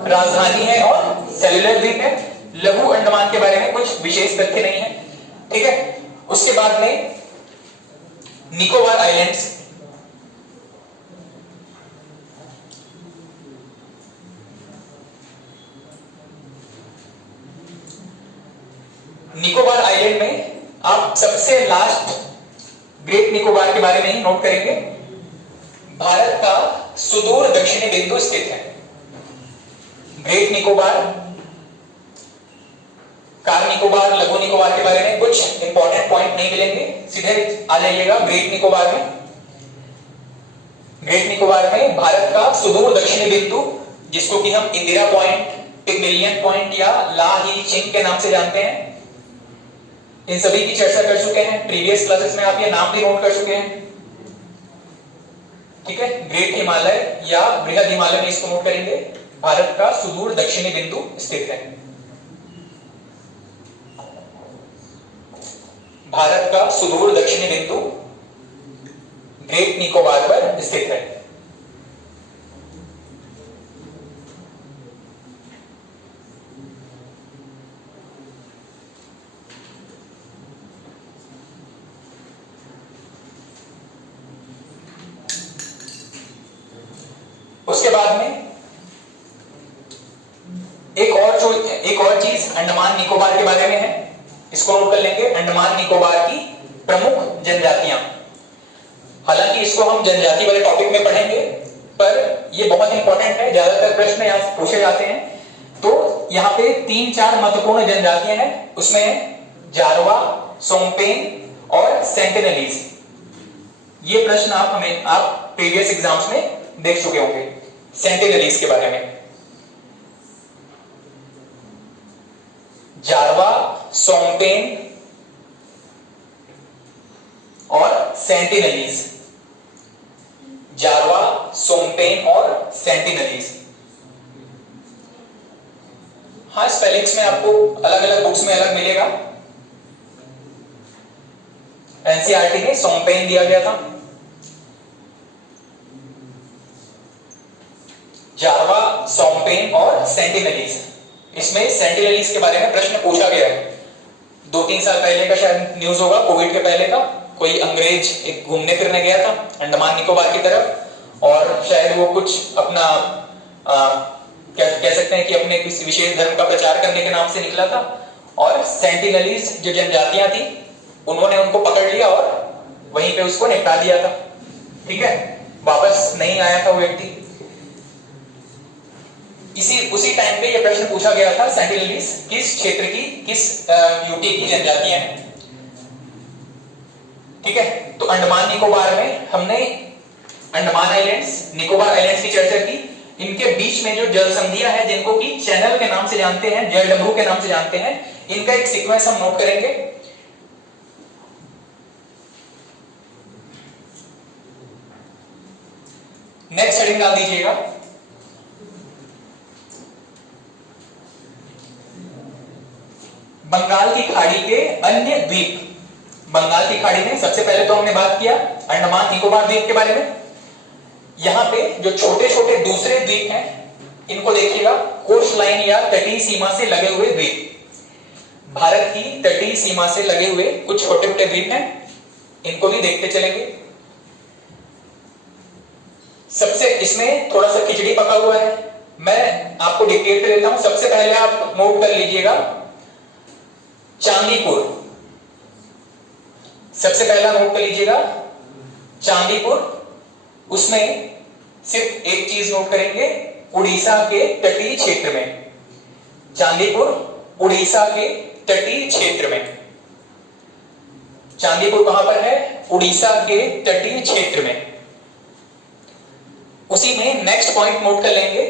राजधानी है और सेल्युलर द्वीप है। लघु अंडमान के बारे में कुछ विशेष तथ्य नहीं है, ठीक है। उसके बाद में निकोबार आइलैंड्स, निकोबार आइलैंड में आप सबसे लास्ट ग्रेट निकोबार के बारे में ही नोट करेंगे। भारत का सुदूर दक्षिणी बिंदु स्थित है। ग्रेट निकोबार, कार निकोबार, लघु निकोबार के बारे में कुछ इंपॉर्टेंट पॉइंट नहीं मिलेंगे, सीधे आ जाइएगा ग्रेट निकोबार में। ग्रेट निकोबार में भारत का सुदूर दक्षिणी बिंदु, जिसको कि हम इंदिरा पॉइंट, पिगमिलियन पॉइंट या ला ही चिंग के नाम से जानते हैं, इन सभी की चर्चा कर चुके हैं प्रीवियस क्लासेस में। आप ये नाम भी नोट कर चुके हैं, ठीक है। ग्रेट हिमालय या बृहद हिमालय में इसको नोट करेंगे। भारत का सुदूर दक्षिणी बिंदु स्थित है। भारत का सुदूर दक्षिणी बिंदु ग्रेट निकोबार पर स्थित है। उसके बाद में एक और चीज अंडमान निकोबार के बारे में है, इसको नोट कर लेंगे। अंडमान निकोबार की प्रमुख जनजातियां, हालांकि इसको हम जनजाति वाले टॉपिक में पढ़ेंगे, पर ये बहुत इंपॉर्टेंट है, ज्यादातर प्रश्न यहां पूछे जाते हैं। तो यहाँ पे 3-4 महत्वपूर्ण जनजातियां हैं, उसमें जारवा, सोमपेन और सेंटिनलीज। ये प्रश्न आप प्रीवियस एग्जाम्स में देख चुके होंगे सेंटिनलीज के बारे में। जारवा, सोमपेन और सेंटिनलीज। जारवा, सोमपेन और सेंटिनलीज। हाँ, स्पेलिंग्स में आपको अलग अलग बुक्स में अलग मिलेगा। एनसीईआरटी में सोमपेन दिया गया था। जारवा, सोमपेन और सेंटिनलीज। इसमें सेंटिनलीज के बारे में प्रश्न पूछा गया है। 2-3 साल पहले का शायद न्यूज होगा, कोविड के पहले का। कोई अंग्रेज एक घूमने फिरने गया था अंडमान निकोबार की तरफ, और शायद वो कुछ अपना कह सकते हैं कि अपने किसी विशेष धर्म का प्रचार करने के नाम से निकला था, और सेंटिनलीज जो जनजातियां थी उन्होंने उनको पकड़ लिया और वहीं पे उसको निपटा दिया था, ठीक है। वापस नहीं आया था वो व्यक्ति। उसी टाइम पे ये प्रश्न पूछा गया था, सेंटिनलीज किस क्षेत्र की, किस यूटी की जनजातियां हैं, ठीक है। तो अंडमान निकोबार में हमने अंडमान आइलैंड्स, निकोबार आइलैंड्स की चर्चा की। इनके बीच में जो जल संधियां हैं, जिनको कि चैनल के नाम से जानते हैं, जलडमरू के नाम से जानते हैं, इनका एक सीक्वेंस हम नोट करेंगे। नेक्स्ट हेडिंग डाल दीजिएगा, बंगाल की खाड़ी के अन्य द्वीप। बंगाल की खाड़ी में सबसे पहले तो हमने बात किया अंडमान निकोबार द्वीप के बारे में। यहां पे जो छोटे छोटे दूसरे द्वीप हैं, इनको देखिएगा, कोस्ट लाइन या तटीय सीमा से लगे हुए द्वीप। भारत की तटीय सीमा से लगे हुए कुछ छोटे छोटे द्वीप हैं, इनको भी देखते चलेंगे। सबसे इसमें थोड़ा सा खिचड़ी पका हुआ है, मैं आपको डिक्टेट कर देता हूं। सबसे पहले आप नोट कर लीजिएगा चांदीपुर। सबसे पहला नोट कर लीजिएगा चांदीपुर। उसमें सिर्फ एक चीज नोट करेंगे, उड़ीसा के तटीय क्षेत्र में। चांदीपुर उड़ीसा के तटीय क्षेत्र में। चांदीपुर कहां पर है? उड़ीसा के तटीय क्षेत्र में। उसी में नेक्स्ट पॉइंट नोट कर लेंगे,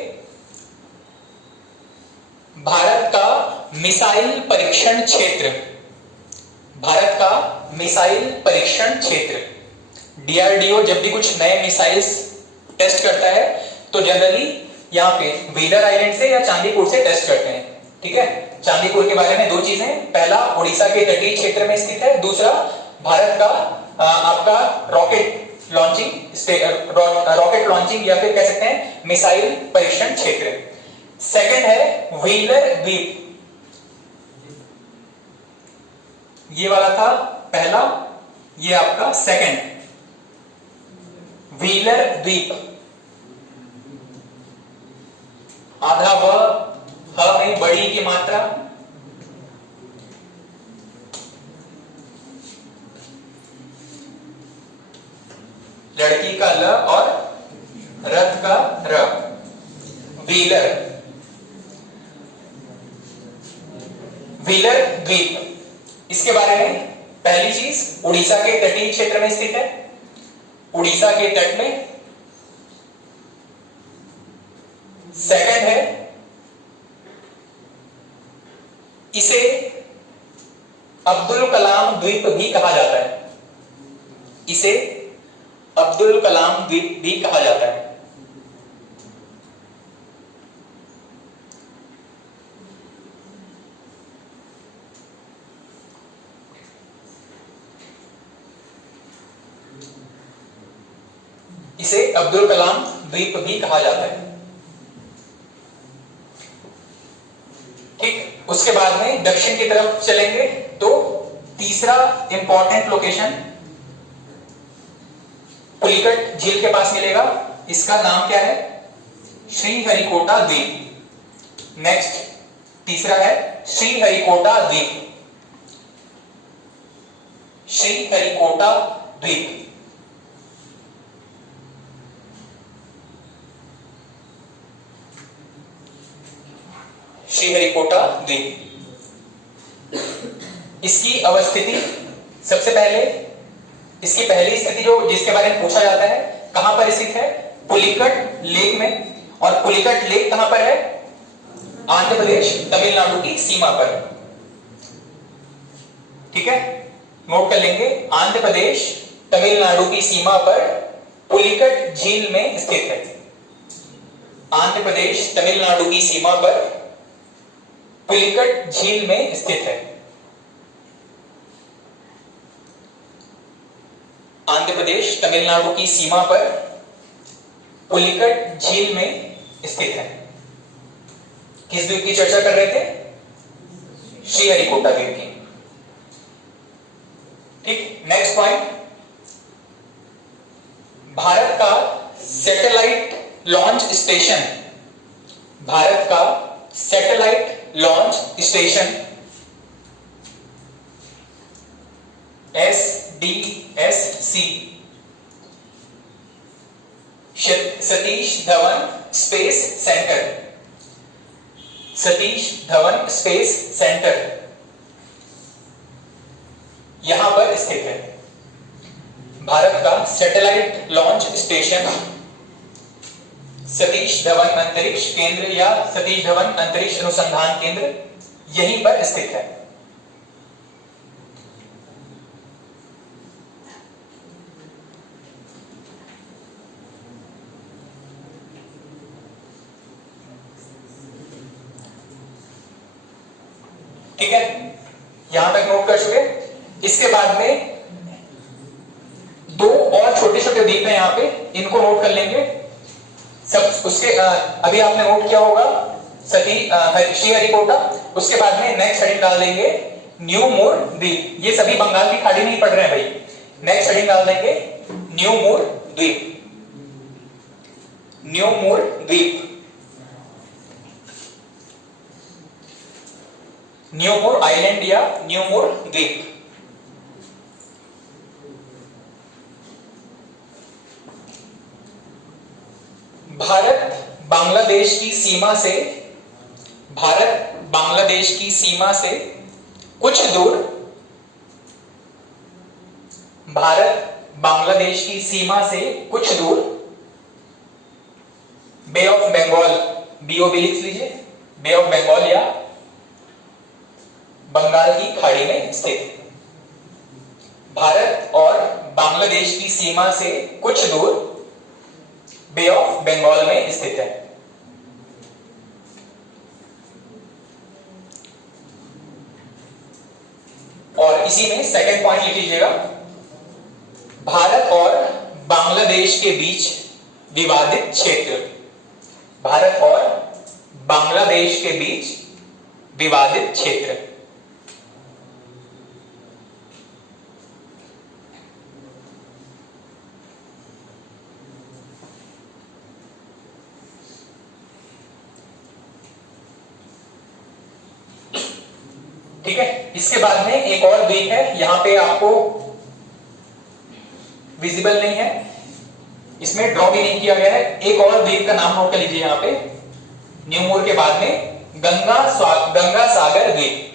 भारत का मिसाइल परीक्षण क्षेत्र। भारत का मिसाइल परीक्षण क्षेत्र। डीआरडीओ जब भी कुछ नए मिसाइल्स टेस्ट करता है तो जनरली यहाँ पे व्हीलर आइलैंड से या चांदीपुर से टेस्ट करते हैं। ठीक है, चांदीपुर के बारे में दो चीजें, पहला उड़ीसा के तटीय क्षेत्र में स्थित है, दूसरा भारत का आपका रॉकेट लॉन्चिंग या फिर कह सकते हैं मिसाइल परीक्षण क्षेत्र। सेकंड है व्हीलर द्वीप, ये वाला था पहला, ये आपका सेकंड व्हीलर द्वीप। आधा व ह में बड़ी की मात्रा, लड़की का ल और रथ का र, व्हीलर द्वीप। इसके बारे में पहली चीज उड़ीसा के तटीय क्षेत्र में स्थित है, उड़ीसा के तट में। सेकंड है इसे अब्दुल कलाम द्वीप भी कहा जाता है, इसे अब्दुल कलाम द्वीप भी कहा जाता है। इसे अब्दुल कलाम द्वीप भी कहा जाता है। ठीक, उसके बाद में दक्षिण की तरफ चलेंगे तो तीसरा इंपॉर्टेंट लोकेशन पुलिकट झील के पास मिलेगा, इसका नाम क्या है? श्रीहरिकोटा द्वीप। नेक्स्ट तीसरा है श्रीहरिकोटा द्वीप, श्रीहरिकोटा द्वीप। श्रीहरिकोटा द्वीप, इसकी अवस्थिति सबसे पहले, इसकी पहली स्थिति जो जिसके बारे में पूछा जाता है कहां पर स्थित है? पुलिकट लेक में। और पुलिकट लेक कहां पर है? आंध्र प्रदेश तमिलनाडु की सीमा पर। ठीक है, नोट कर लेंगे, आंध्र प्रदेश तमिलनाडु की सीमा पर पुलिकट झील में स्थित है। आंध्र प्रदेश तमिलनाडु की सीमा पर पुलिकट झील में स्थित है। आंध्र प्रदेश तमिलनाडु की सीमा पर पुलिकट झील में स्थित है। किस द्वीप की चर्चा कर रहे थे? श्रीहरिकोटा द्वीप की। ठीक, नेक्स्ट पॉइंट, भारत का सैटेलाइट लॉन्च स्टेशन, भारत का satellite launch station SDSC, Satish Dhawan space centre, Satish Dhawan space centre यहां पर स्थित है। भारत का satellite launch station Satish Dhawan अंतरिक्ष केंद्र या सतीश धवन अंतरिक्ष अनुसंधान केंद्र यहीं पर स्थित है। ठीक है, यहां तक नोट कर चुके। इसके बाद में दो और छोटे छोटे द्वीप हैं यहां पे, इनको नोट कर लेंगे सब। उसके अभी आपने नोट किया होगा श्रीहरिकोटा, उसके बाद में नेक्स्ट हेडिंग डाल देंगे न्यू मूर द्वीप। ये सभी बंगाल की खाड़ी में ही पड़ रहे हैं भाई। नेक्स्ट हेडिंग डाल देंगे न्यू मूर द्वीप, न्यू मूर द्वीप, न्यू मूर आइलैंड या न्यू मूर द्वीप। भारत बांग्लादेश की सीमा से, भारत बांग्लादेश की सीमा से कुछ दूर, भारत बांग्लादेश की सीमा से कुछ दूर बे ऑफ बंगाल, BOB लिख लीजिए, बे ऑफ बंगाल या बंगाल की खाड़ी में स्थित। भारत और बांग्लादेश की सीमा से कुछ दूर बे ऑफ बंगाल में स्थित है। इसी में सेकंड पॉइंट लिख लीजिएगा, भारत और बांग्लादेश के बीच विवादित क्षेत्र। भारत और बांग्लादेश के बीच विवादित क्षेत्र। ठीक है, इसके बाद में एक और द्वीप है, यहां पे आपको विजिबल नहीं है, इसमें ड्रॉ भी नहीं किया गया है। एक और द्वीप का नाम नोट कर लीजिए यहां पे, न्यूमोर के बाद में गंगा सागर द्वीप।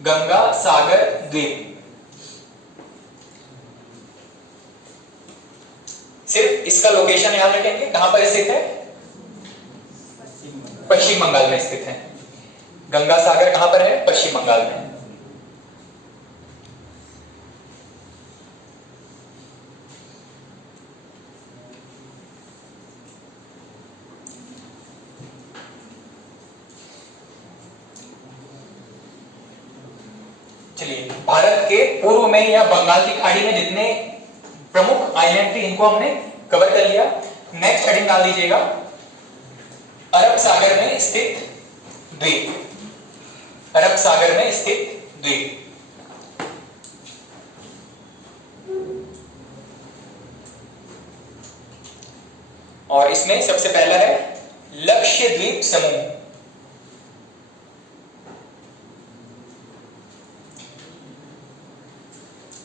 गंगा सागर द्वीप। सिर्फ इसका लोकेशन याद रखेंगे, कहां पर स्थित है? पश्चिम बंगाल में स्थित है। गंगा सागर कहां पर है? पश्चिम बंगाल में। चलिए, भारत के पूर्व में या बंगाल की खाड़ी में जितने प्रमुख आइलैंड थे इनको हमने कवर कर लिया। नेक्स्ट हेडिंग डाल दीजिएगा, अरब सागर में स्थित द्वीप। अरब सागर में स्थित द्वीप। और इसमें सबसे पहला है लक्षद्वीप समूह।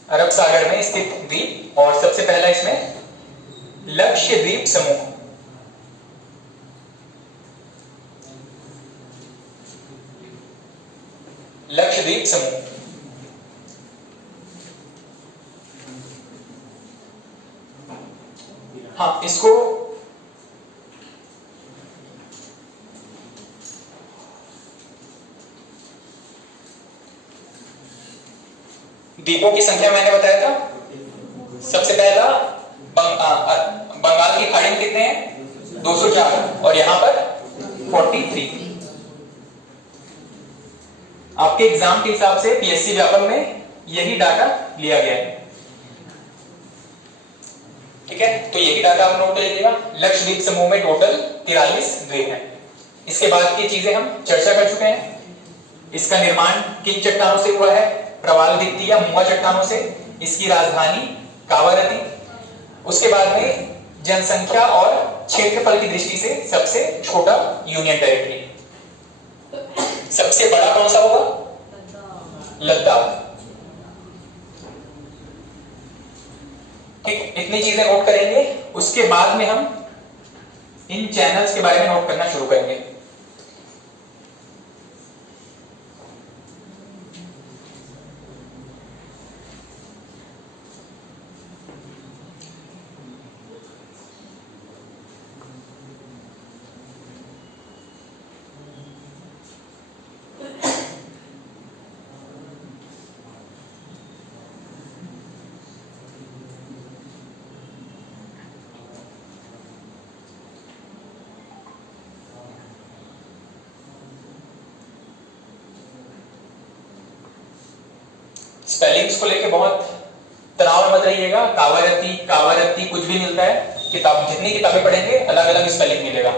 अरब सागर में स्थित द्वीप और सबसे पहला इसमें लक्षद्वीप समूह। लक्षद्वीप समूह। हाँ, इसको द्वीपों की संख्या मैंने बताया था। सबसे पहला बंगाल की खाड़ी में कितने हैं? 204 और यहां पर 43। आपके एग्जाम के हिसाब से पीएससी व्यापक में यही डाटा लिया गया है। ठीक है, तो यही डाटा आप नोट कर लीजिएगा। लक्षद्वीप समूह में टोटल 43 द्वीप हैं। इसके बाद की चीजें हम चर्चा कर चुके हैं। इसका निर्माण किन चट्टानों से हुआ है? प्रवाल भित्ति या मुआ चट्टानों से। इसकी राजधानी कावारती। उसके बाद में जनसंख्या और क्षेत्रफल की दृष्टि से सबसे छोटा यूनियन टेरिटरी। सबसे बड़ा कौन सा होगा? लद्दाख। ठीक, इतनी चीजें नोट करेंगे। उसके बाद में हम इन चैनल्स के बारे में नोट करना शुरू करेंगे। स्पेलिंग्स को लेके बहुत तनाव मत रहिएगा। कावारती कावारती कुछ भी मिलता है, किताब जितनी किताबें पढ़ेंगे अलग अलग स्पेलिंग मिलेगा।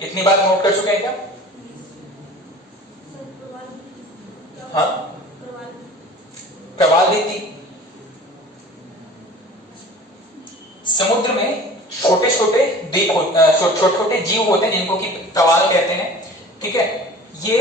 इतनी बात नोट कर चुके हैं क्या? हाँ, प्रवाल भित्ति। समुद्र में छोटे छोटे द्वीप छोटे छोटे जीव होते हैं जिनको कि प्रवाल कहते हैं। ठीक है, ये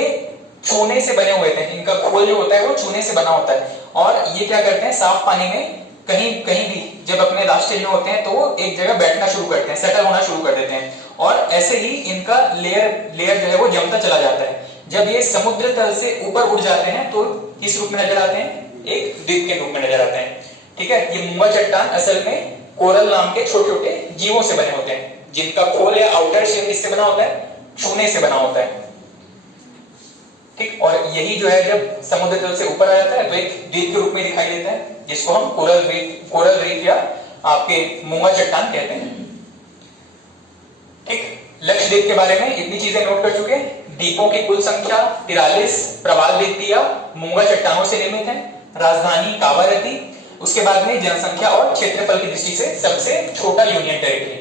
चूने से बने हुए थे। इनका खोल जो होता है वो चूने से बना होता है। और ये क्या करते हैं, साफ पानी में कहीं कहीं भी जब अपने रास्ते में होते हैं तो वो एक जगह बैठना शुरू करते हैं, सेटल होना शुरू कर देते हैं। और ऐसे ही इनका लेयर जो है वो जमता चला जाता है। जब ये समुद्र तल से ऊपर उड़ जाते हैं तो किस रूप में नजर आते हैं? एक द्वीप के रूप में नजर आते हैं। ठीक है, ये मूंगा चट्टान असल में कोरल नाम के छोटे छोटे जीवों से बने होते हैं, जिनका खोल या आउटर शेल किससे बना होता है, चूने से बना होता है। ठीक, और यही जो है जब समुद्र तल से ऊपर आ जाता है तो एक द्वीप के रूप में दिखाई देता है, जिसको हम कोरल रीफ या आपके मूंगा चट्टान कहते हैं। ठीक, लक्षद्वीप के बारे में इतनी चीजें नोट कर चुके हैं। द्वीपों की कुल संख्या 43 प्रवाल द्वीप या मूंगा चट्टानों से निर्मित है। राजधानी कावारती, उसके बाद में जनसंख्या और क्षेत्रफल की दृष्टि से सबसे छोटा यूनियन टेरिटरी।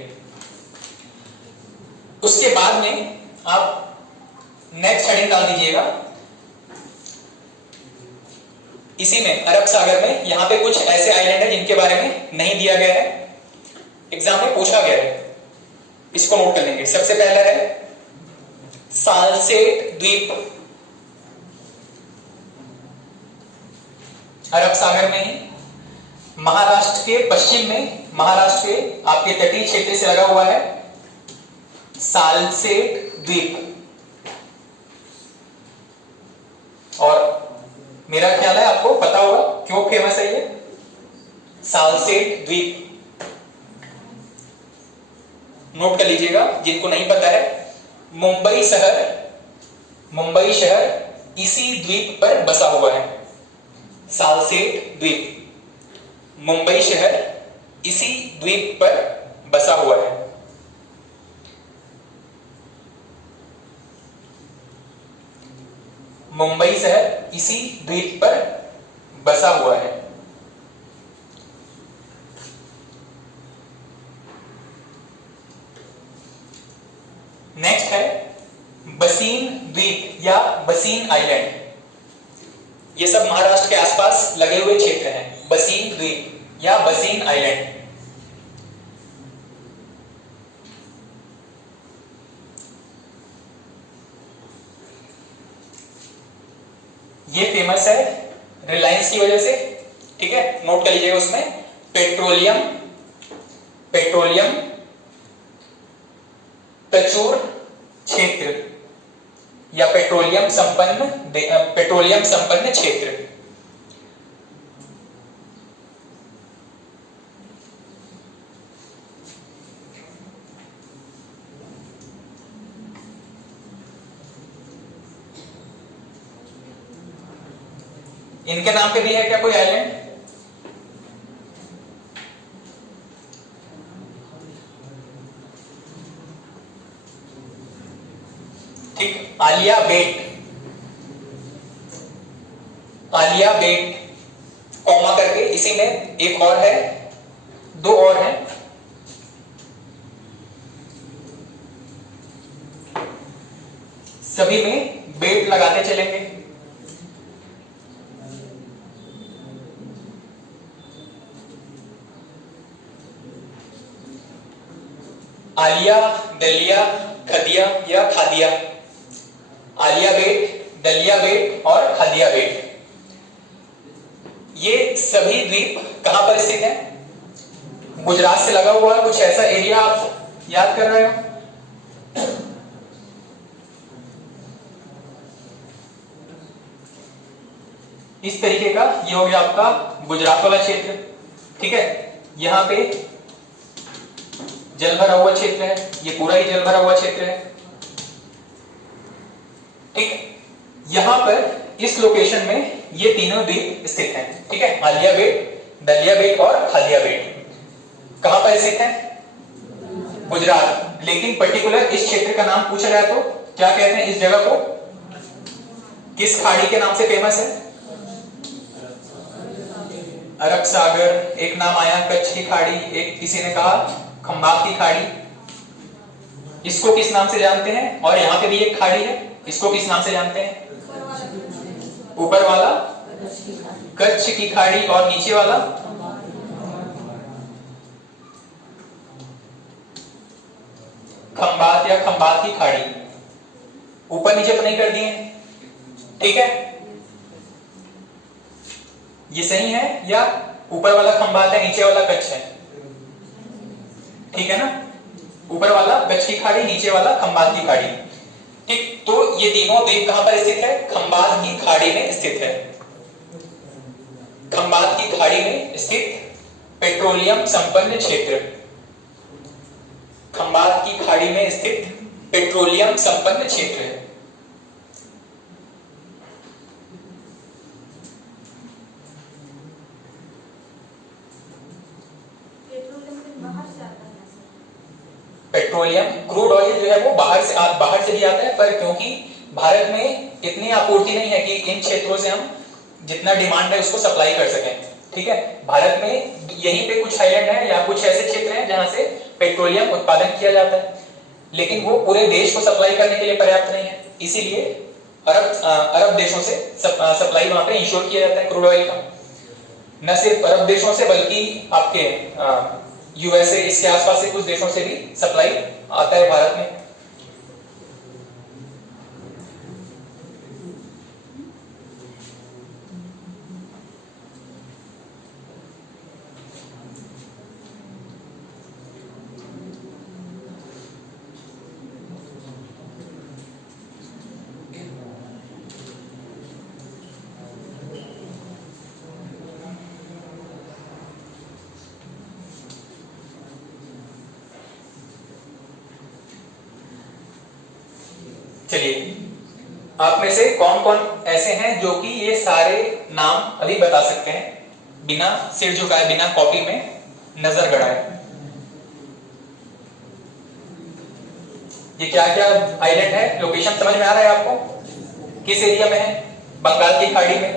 उसके बाद में आप नेक्स्ट हेडिंग डाल दीजिएगा, इसी में अरब सागर में यहां पे कुछ ऐसे आइलैंड है जिनके बारे में नहीं दिया गया है, एग्जाम में पूछा गया है, इसको नोट कर लेंगे। सबसे पहला है सालसेट द्वीप, अरब सागर में ही महाराष्ट्र के पश्चिम में, महाराष्ट्र के आपके तटीय क्षेत्र से लगा हुआ है सालसेट द्वीप। और मेरा ख्याल है आपको पता होगा क्यों फेमस है ये सालसेट द्वीप, नोट कर लीजिएगा जिनको नहीं पता है। मुंबई शहर इसी द्वीप पर बसा हुआ है, सालसेट द्वीप, मुंबई शहर इसी द्वीप पर बसा हुआ है। मुंबई शहर इसी द्वीप पर बसा हुआ है। नेक्स्ट है बसीन द्वीप या बसीन आइलैंड, ये सब महाराष्ट्र के आसपास लगे हुए क्षेत्र हैं। बसीन द्वीप या बसीन आइलैंड, ये फेमस है रिलायंस की वजह से, ठीक है, नोट कर लीजिएगा। उसमें पेट्रोलियम प्रचुर क्षेत्र या पेट्रोलियम संपन्न क्षेत्र। इनके नाम पे भी है क्या कोई आइलैंड? ठीक, आलिया बेट कॉमा करके, इसी में एक और है, दो और हैं। सभी में बेट लगाते चलेंगे। आलिया, दलिया, खदिया या खादिया, आलिया बेट, दलिया बेट और खादिया बेट, ये सभी द्वीप कहां पर स्थित है? गुजरात से लगा हुआ है, कुछ ऐसा एरिया आप याद कर रहे हो? इस तरीके का ये हो गया आपका गुजरात वाला क्षेत्र, ठीक है। यहां पे जल भरा हुआ क्षेत्र है, ये पूरा ही जल भरा हुआ क्षेत्र है, ठीक। यहां पर इस लोकेशन में ये तीनों द्वीप स्थित हैं, ठीक है। आलिया बेट, दलिया बेट और खादिया बेट कहां पर स्थित है? गुजरात। लेकिन पर्टिकुलर इस क्षेत्र का नाम पूछा जाए तो क्या कहते हैं इस जगह को? किस खाड़ी के नाम से फेमस है? अरब सागर, एक नाम आया कच्छ की खाड़ी, एक किसी ने कहा खंबात की खाड़ी। इसको किस नाम से जानते हैं? और यहां पे भी एक खाड़ी है, इसको किस नाम से जानते हैं? ऊपर वाला कच्छ की खाड़ी और नीचे वाला खंबात या खंबात की खाड़ी। ऊपर नीचे तो नहीं कर दिए, ठीक है। ये सही है या ऊपर वाला खंबात है, नीचे वाला कच्छ है? ठीक है ना, ऊपर वाला कच्छ की खाड़ी, नीचे वाला खंबात की खाड़ी, ठीक। तो ये तीनों द्वीप कहां पर स्थित है? खंबात की खाड़ी में स्थित है। खंबात की खाड़ी में स्थित पेट्रोलियम संपन्न क्षेत्र। खंबात की खाड़ी में स्थित पेट्रोलियम संपन्न क्षेत्र है। पेट्रोलियम क्रूड ऑयल जो है वो बाहर से भी आता है, पर क्योंकि भारत में इतनी आपूर्ति नहीं है कि इन क्षेत्रों से हम जितना डिमांड है उसको सप्लाई कर सकें। ठीक है, भारत में यहीं पे कुछ आइलैंड है या कुछ ऐसे क्षेत्र हैं जहां से पेट्रोलियम उत्पादन किया जाता है, लेकिन वो पूरे देश को सप्लाई करने के लिए पर्याप्त नहीं है। इसीलिए अरब देशों से सप्लाई वहां पे इंश्योर किया जाता है क्रूड ऑयल का। न सिर्फ अरब देशों से बल्कि आपके यूएसए, इसके आसपास से कुछ देशों से भी सप्लाई आता है भारत में। चलिए, आप में से कौन कौन ऐसे हैं जो कि ये सारे नाम अभी बता सकते हैं बिना सिर झुकाए, बिना कॉपी में नजर गड़ाए? ये क्या क्या आइलैंड है? लोकेशन समझ में आ रहा है आपको? किस एरिया में है? बंगाल की खाड़ी में,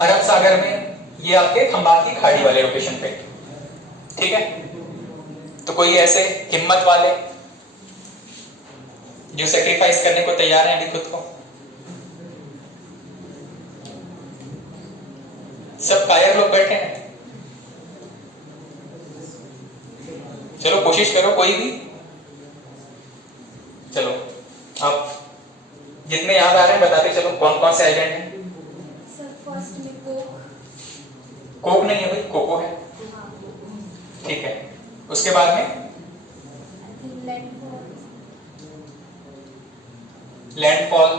अरब सागर में, ये आपके खंबात की खाड़ी वाले लोकेशन पे। ठीक है, तो कोई ऐसे हिम्मत वाले जो सेक्रीफाइस करने को तैयार हैं अभी खुद को? सब कायर लोग बैठे हैं। चलो कोशिश करो कोई भी। चलो आप जितने याद आ रहे हैं बताते चलो, कौन कौन से आइलैंड हैं? सर फर्स्ट में कोक। कोक नहीं है भाई, कोको है। ठीक है, उसके बाद में लैंडफॉल,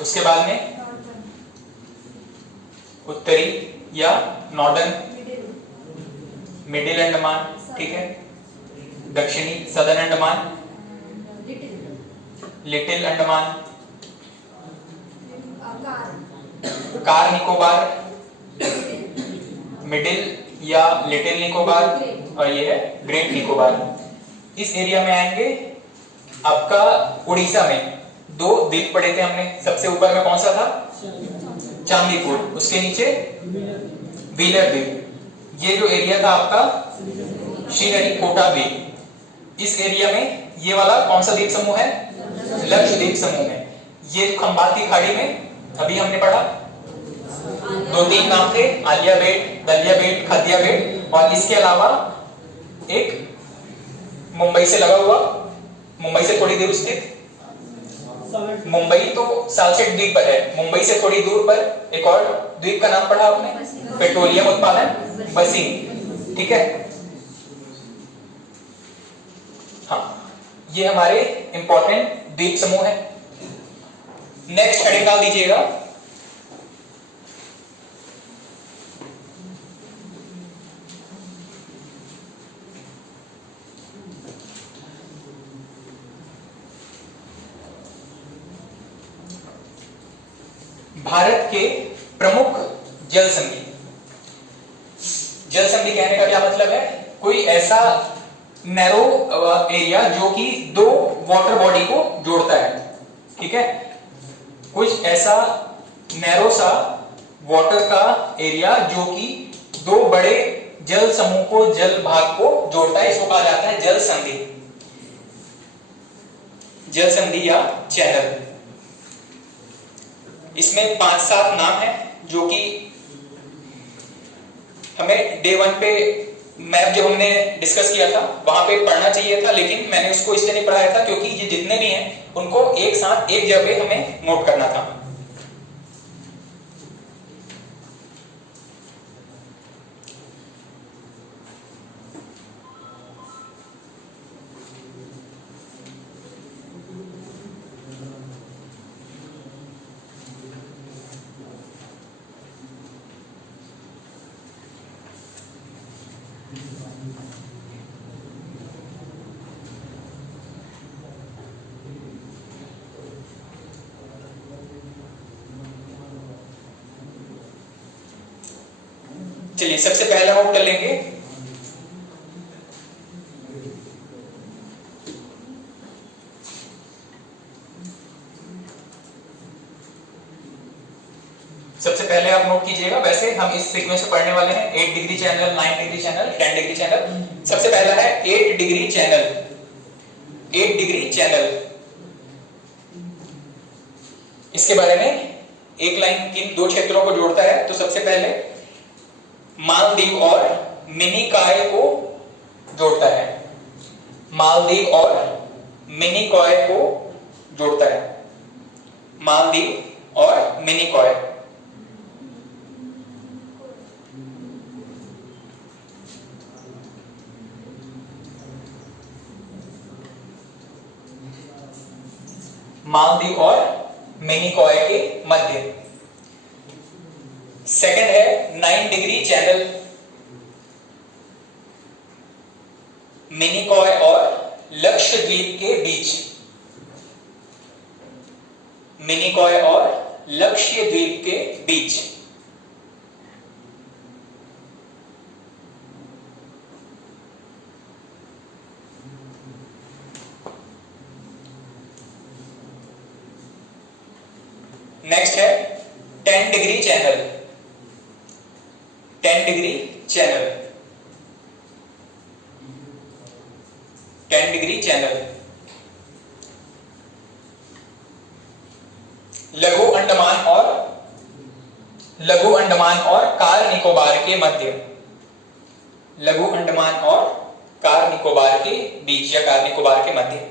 उसके बाद में उत्तरी या नॉर्दर्न, मिडिल अंडमान। ठीक है, दक्षिणी southern Andaman, little Andaman, car Nicobar, middle या लिटिल निकोबार, और ये है ग्रेट निकोबार। इस एरिया में आएंगे। आपका उड़ीसा में दो द्वीप पढ़े थे हमने। सबसे ऊपर में कौन सा था? चांदीपुर। उसके नीचे व्हीलर द्वीप। ये जो एरिया था आपका श्रीहरिकोटा द्वीप। इस एरिया में ये वाला कौन सा द्वीप समूह है? लक्षद्वीप समूह है। ये खंबात की खाड़ी में अभी हमने पढ़ा, दो तीन नाम थे, आलिया बेट, दलिया बेट, खदिया बेट, और इसके अलावा एक मुंबई से लगा हुआ, मुंबई से थोड़ी दूर स्थित, मुंबई तो सालसेट द्वीप पर है, मुंबई से थोड़ी दूर पर एक और द्वीप का नाम पढ़ा आपने, पेट्रोलियम उत्पादन, बसीन। ठीक है, हाँ, ये हमारे इंपॉर्टेंट द्वीप समूह है। नेक्स्ट हेडिंग डाल दीजिएगा, भारत के प्रमुख जल संधि। जल संधि कहने का क्या मतलब है? कोई ऐसा नैरो एरिया जो कि दो वाटर बॉडी को जोड़ता है। ठीक है, कुछ ऐसा नैरो सा वाटर का एरिया जो कि दो बड़े जल समूह को, जल भाग को जोड़ता है, इसको कहा जाता है जल संधि। जल संधि या चैनल। इसमें 5-7 नाम है जो कि हमें डे 1 पे मैप जो हमने डिस्कस किया था वहां पे पढ़ना चाहिए था, लेकिन मैंने उसको इसलिए नहीं पढ़ाया था क्योंकि ये जितने भी हैं उनको एक साथ एक जगह हमें नोट करना था। चलिए सबसे पहला नोट कर लेंगे। सबसे पहले आप नोट कीजिएगा, वैसे हम इस सीक्वेंस से पढ़ने वाले हैं 8 degree channel, 9 degree channel, 10 degree channel. सबसे पहला है 8 डिग्री चैनल। 8 डिग्री चैनल, इसके बारे में एक लाइन किन दो क्षेत्रों को जोड़ता है? तो सबसे पहले मालदीव और मिनिकॉय को जोड़ता है। मालदीव और मिनिकॉय को जोड़ता है। मालदीव और मिनिकॉय। मालदीव और मिनिकॉय के मध्य। सेकंड है 9 डिग्री चैनल। मिनिकॉय और लक्षद्वीप के बीच। मिनिकॉय और लक्षद्वीप के बीच। नेक्स्ट है 10 degree channel. 10 degree channel. 10 degree channel लघु अंडमान और कार निकोबार के मध्य। लघु अंडमान और कार निकोबार के बीच या कार निकोबार के मध्य।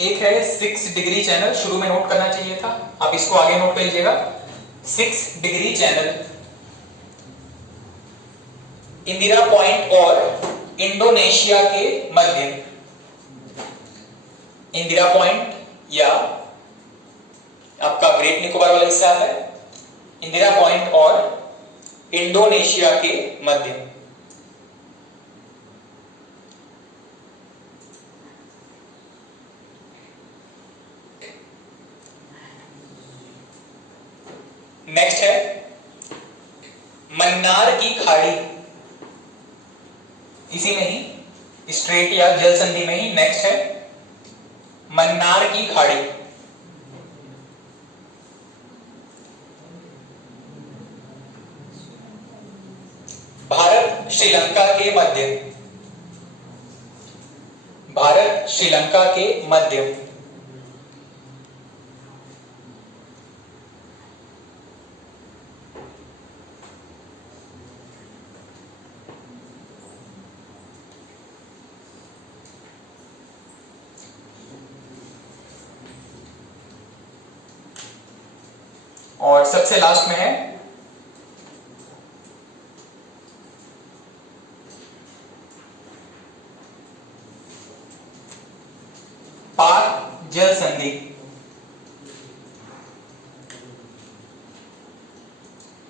एक है 6 डिग्री चैनल, शुरू में नोट करना चाहिए था, आप इसको आगे नोट कर लीजिएगा। 6 डिग्री चैनल इंदिरा पॉइंट और इंडोनेशिया के मध्य। इंदिरा पॉइंट या आपका ग्रेट निकोबार वाला हिस्सा है, इंदिरा पॉइंट और इंडोनेशिया के मध्य। नेक्स्ट है मन्नार की खाड़ी। इसी में ही स्ट्रेट या जल संधि में ही नेक्स्ट है मन्नार की खाड़ी। भारत श्रीलंका के मध्य। भारत श्रीलंका के मध्य। और सबसे लास्ट में है पाक जल संधि।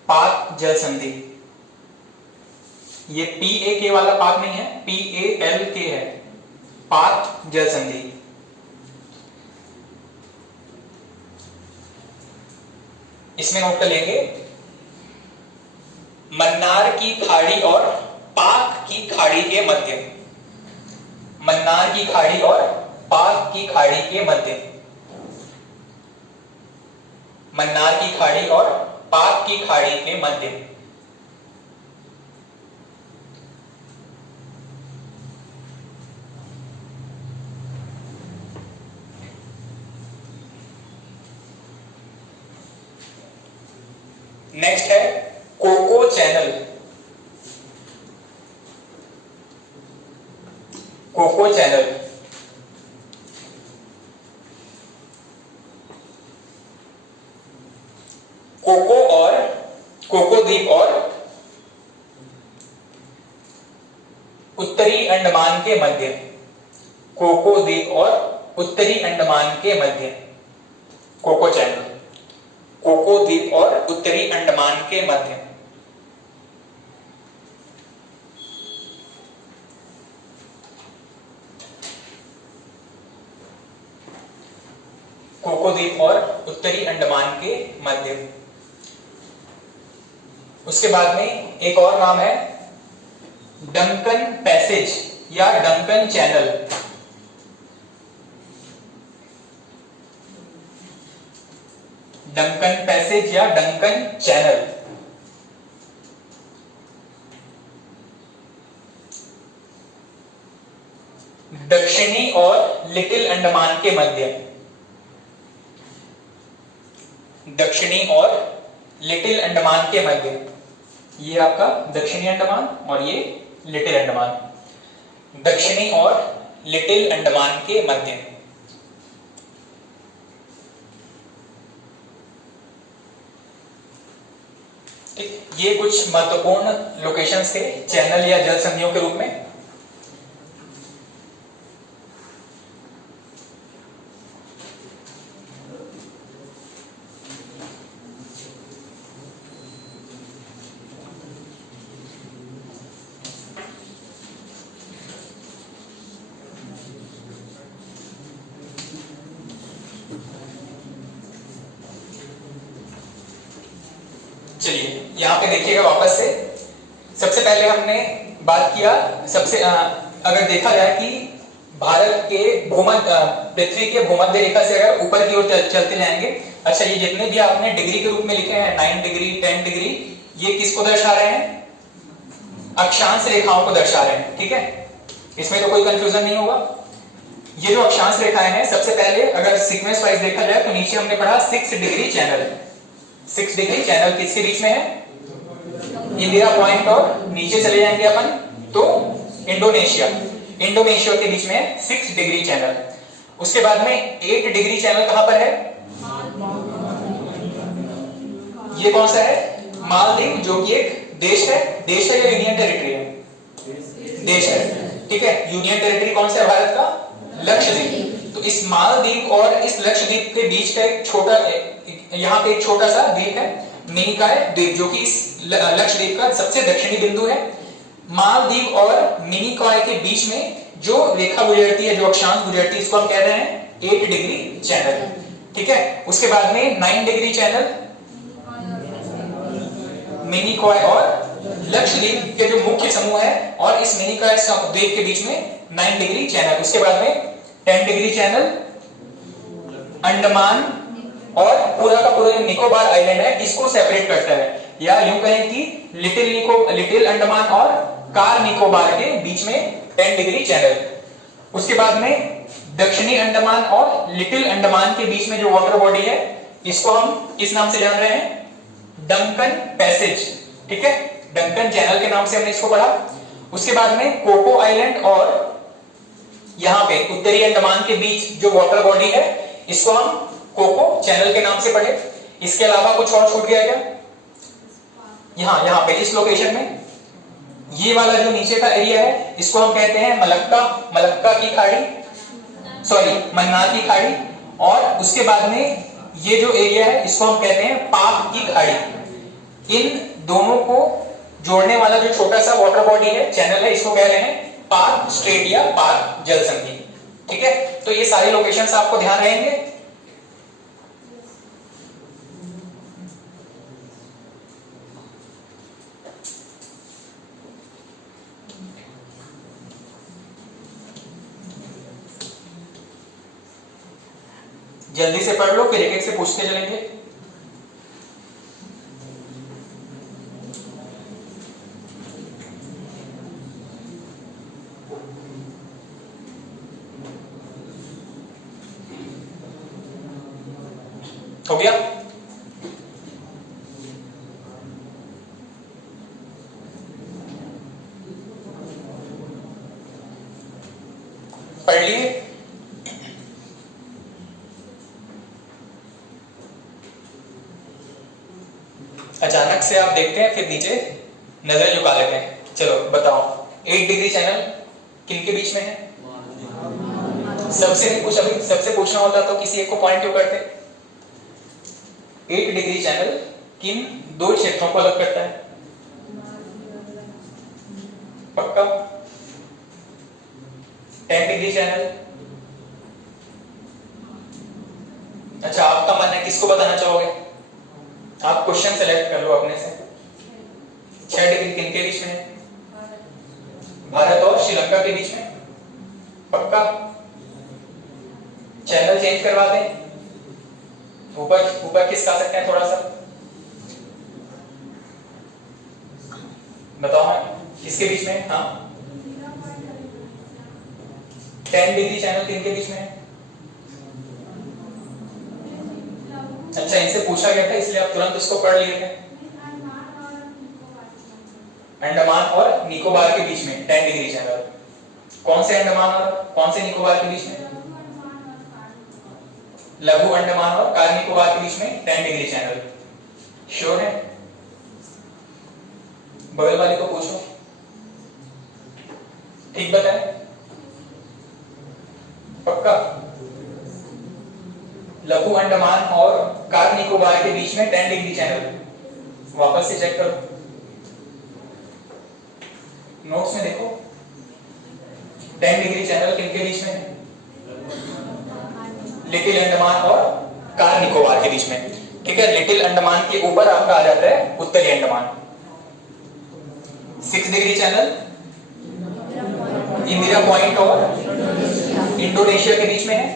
पाक जल संधि, ये PAK वाला पाक नहीं है, PALK है, पाक जल संधि। इसमें नोट कर लेंगे मन्नार की खाड़ी और पाक की खाड़ी के मध्य। मन्नार की खाड़ी और पाक की खाड़ी के मध्य। मन्नार की खाड़ी और पाक की खाड़ी के मध्य। नेक्स्ट है Coco Channel. Coco Channel Coco और कोको द्वीप और उत्तरी अंडमान के मध्य। कोको द्वीप और उत्तरी अंडमान के मध्य कोको चैनल। कोको द्वीप और उत्तरी अंडमान के मध्य। कोको द्वीप और उत्तरी अंडमान के मध्य। उसके बाद में एक और नाम है डंकन पैसेज या डंकन चैनल। डंकन पैसेज या डंकन चैनल। दक्षिणी और लिटिल अंडमान के मध्य। दक्षिणी और लिटिल अंडमान के मध्य, ये आपका दक्षिणी अंडमान और ये लिटिल अंडमान। दक्षिणी और लिटिल अंडमान के मध्य। ठीक, ये कुछ महत्वपूर्ण लोकेशंस थे चैनल या जल संधियों के रूप में। चलिए यहाँ पे देखिएगा वापस से। सबसे पहले हमने बात किया, अगर देखा जाए कि भारत के पृथ्वी के भूमध्य रेखा से अगर ऊपर की ओर चलते जाएंगे, अच्छा ये जितने भी आपने डिग्री के रूप में लिखे हैं 9 डिग्री 10 डिग्री, ये किसको दर्शा रहे हैं? अक्षांश रेखाओं को दर्शा रहे हैं। ठीक है, इसमें तो कोई कंफ्यूजन नहीं होगा। ये जो अक्षांश रेखाएं हैं, सबसे पहले अगर सीक्वेंस वाइज देखा जाए तो नीचे हमने पढ़ा 6 डिग्री चैनल। 6 डिग्री चैनल किसके बीच में है? इंदिरा पॉइंट और नीचे चले जाएंगे अपन तो इंडोनेशिया के बीच में है 6 डिग्री चैनल। उसके बाद में 8 डिग्री चैनल कहां पर है? ये कौन सा है? मालदीव, जो कि एक देश है। देश है या यूनियन टेरिटरी है? देश है। ठीक है, यूनियन टेरिटरी कौन सा है भारत का? लक्षद्वीप। तो इस मालदीव और इस लक्षद्वीप के बीच का एक छोटा, यहाँ पे एक छोटा सा द्वीप है मिनिकॉय द्वीप, जो कि इस लक्षद्वीप का सबसे दक्षिणी बिंदु है। मालदीव और मिनिकॉय के बीच में जो रेखा गुजरती है, जो अक्षांश गुजरती है, इसको हम कह रहे हैं 8 डिग्री चैनल। ठीक है, उसके बाद में 9 डिग्री चैनल मिनिकॉय और लक्षद्वीप के जो मुख्य समूह है, और इस मिनिकॉय द्वीप के बीच में 9 डिग्री चैनल। उसके बाद में 10 डिग्री चैनल अंडमान और पूरा का पूरा निकोबार आइलैंड है, इसको सेपरेट करता है। या यूं कहें कि लिटिल अंडमान और कार निकोबार के बीच में 10 डिग्री चैनल। उसके बाद में दक्षिणी अंडमान और लिटिल अंडमान के बीच में जो वाटर बॉडी है, इसको हम किस नाम से जान रहे हैं? Duncan passage. ठीक है, डंकन चैनल के नाम से हमने इसको पढ़ा। उसके बाद में कोको आइलैंड और यहां पे उत्तरी अंडमान के बीच जो वाटर बॉडी है, इसको हम कोको चैनल के नाम से पढ़े। इसके अलावा कुछ और छूट गया क्या? यहां पे इस लोकेशन में ये वाला जो नीचे का एरिया है, इसको हम कहते हैं मलक्का की खाड़ी, मन्नार की खाड़ी। और उसके बाद में ये जो एरिया है, इसको हम कहते हैं पाक की खाड़ी। इन दोनों को जोड़ने वाला जो छोटा सा वाटर बॉडी है, चैनल है, इसको कह रहे हैं पाक स्ट्रेट या पाक जल संधि। ठीक है, तो ये सारे लोकेशंस आपको ध्यान रहेंगे। जल्दी से पढ़ लो, फिर एक एक से पूछते चलेंगे। हो गया? पढ़ लिए? अचानक से आप देखते हैं, फिर नीचे नजर झुका लेते हैं। चलो बताओ, 8 डिग्री चैनल किनके बीच में है? सबसे नहीं पूछा भाई, सबसे पूछना होता तो किसी एक को पॉइंट क्यों करते? 8 डिग्री चैनल किन दो क्षेत्रों को अलग करता है? पक्का? 10 डिग्री चैनल अच्छा, आपका मन है, किसको बताना चाहोगे? आप क्वेश्चन सेलेक्ट कर लो अपने से। 6 डिग्री किन के बीच में है? भारत और श्रीलंका के बीच में। पक्का? चैनल चेंज करवा दें? ऊपर ऊपर खिसका सकते हैं थोड़ा सा? बताओ है किसके बीच में? हाँ, 10 डिग्री चैनल किन के बीच में है? अच्छा, इनसे पूछा गया था इसलिए आप तुरंत इसको पढ़ लिए थे। अंडमान और निकोबार के बीच में 10 डिग्री चैनल। कौन से अंडमान और कौन से निकोबार के बीच में? लघु अंडमान और कार निकोबार के बीच में 10 डिग्री चैनल। श्योर है? बगल वाले को पूछो, ठीक बताए? पक्का? लघु अंडमान और कार निकोबार के बीच में 10 डिग्री चैनल। वापस से चेक करो, नोट्स में देखो 10 डिग्री चैनल किनके बीच में है? लिटिल अंडमान और कार निकोबार के बीच में। ठीक है, लिटिल अंडमान के ऊपर आपका आ जाता है उत्तरी Andaman. 6 degree channel Indira point और इंडोनेशिया के बीच में है।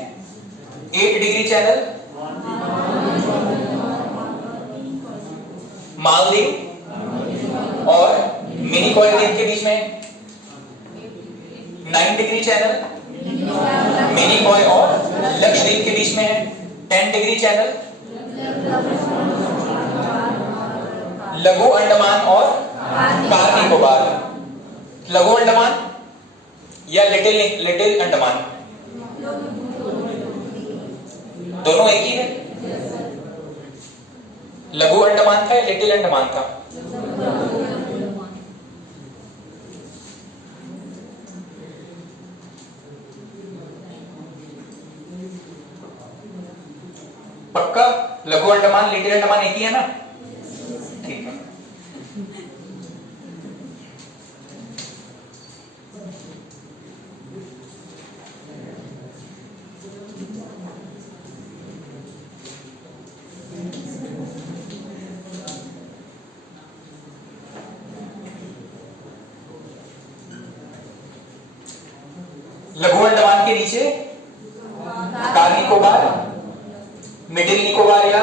8 डिग्री चैनल मालदीव और मिनिकॉय द्वीप के बीच में है। 9 डिग्री चैनल मिनिकॉय और लक्षद्वीप के बीच में है। 10 डिग्री चैनल लघु अंडमान और कार निकोबार। लघु अंडमान या लिटिल अंडमान, दोनों एक ही है। लघु अंडमान था या लिटिल अंडमान था? पक्का? लघु अंडमान लिटिल अंडमान एक ही है ना? ठीक है। लघु अंडमान के नीचे कार निकोबार, मिडिल निकोबार या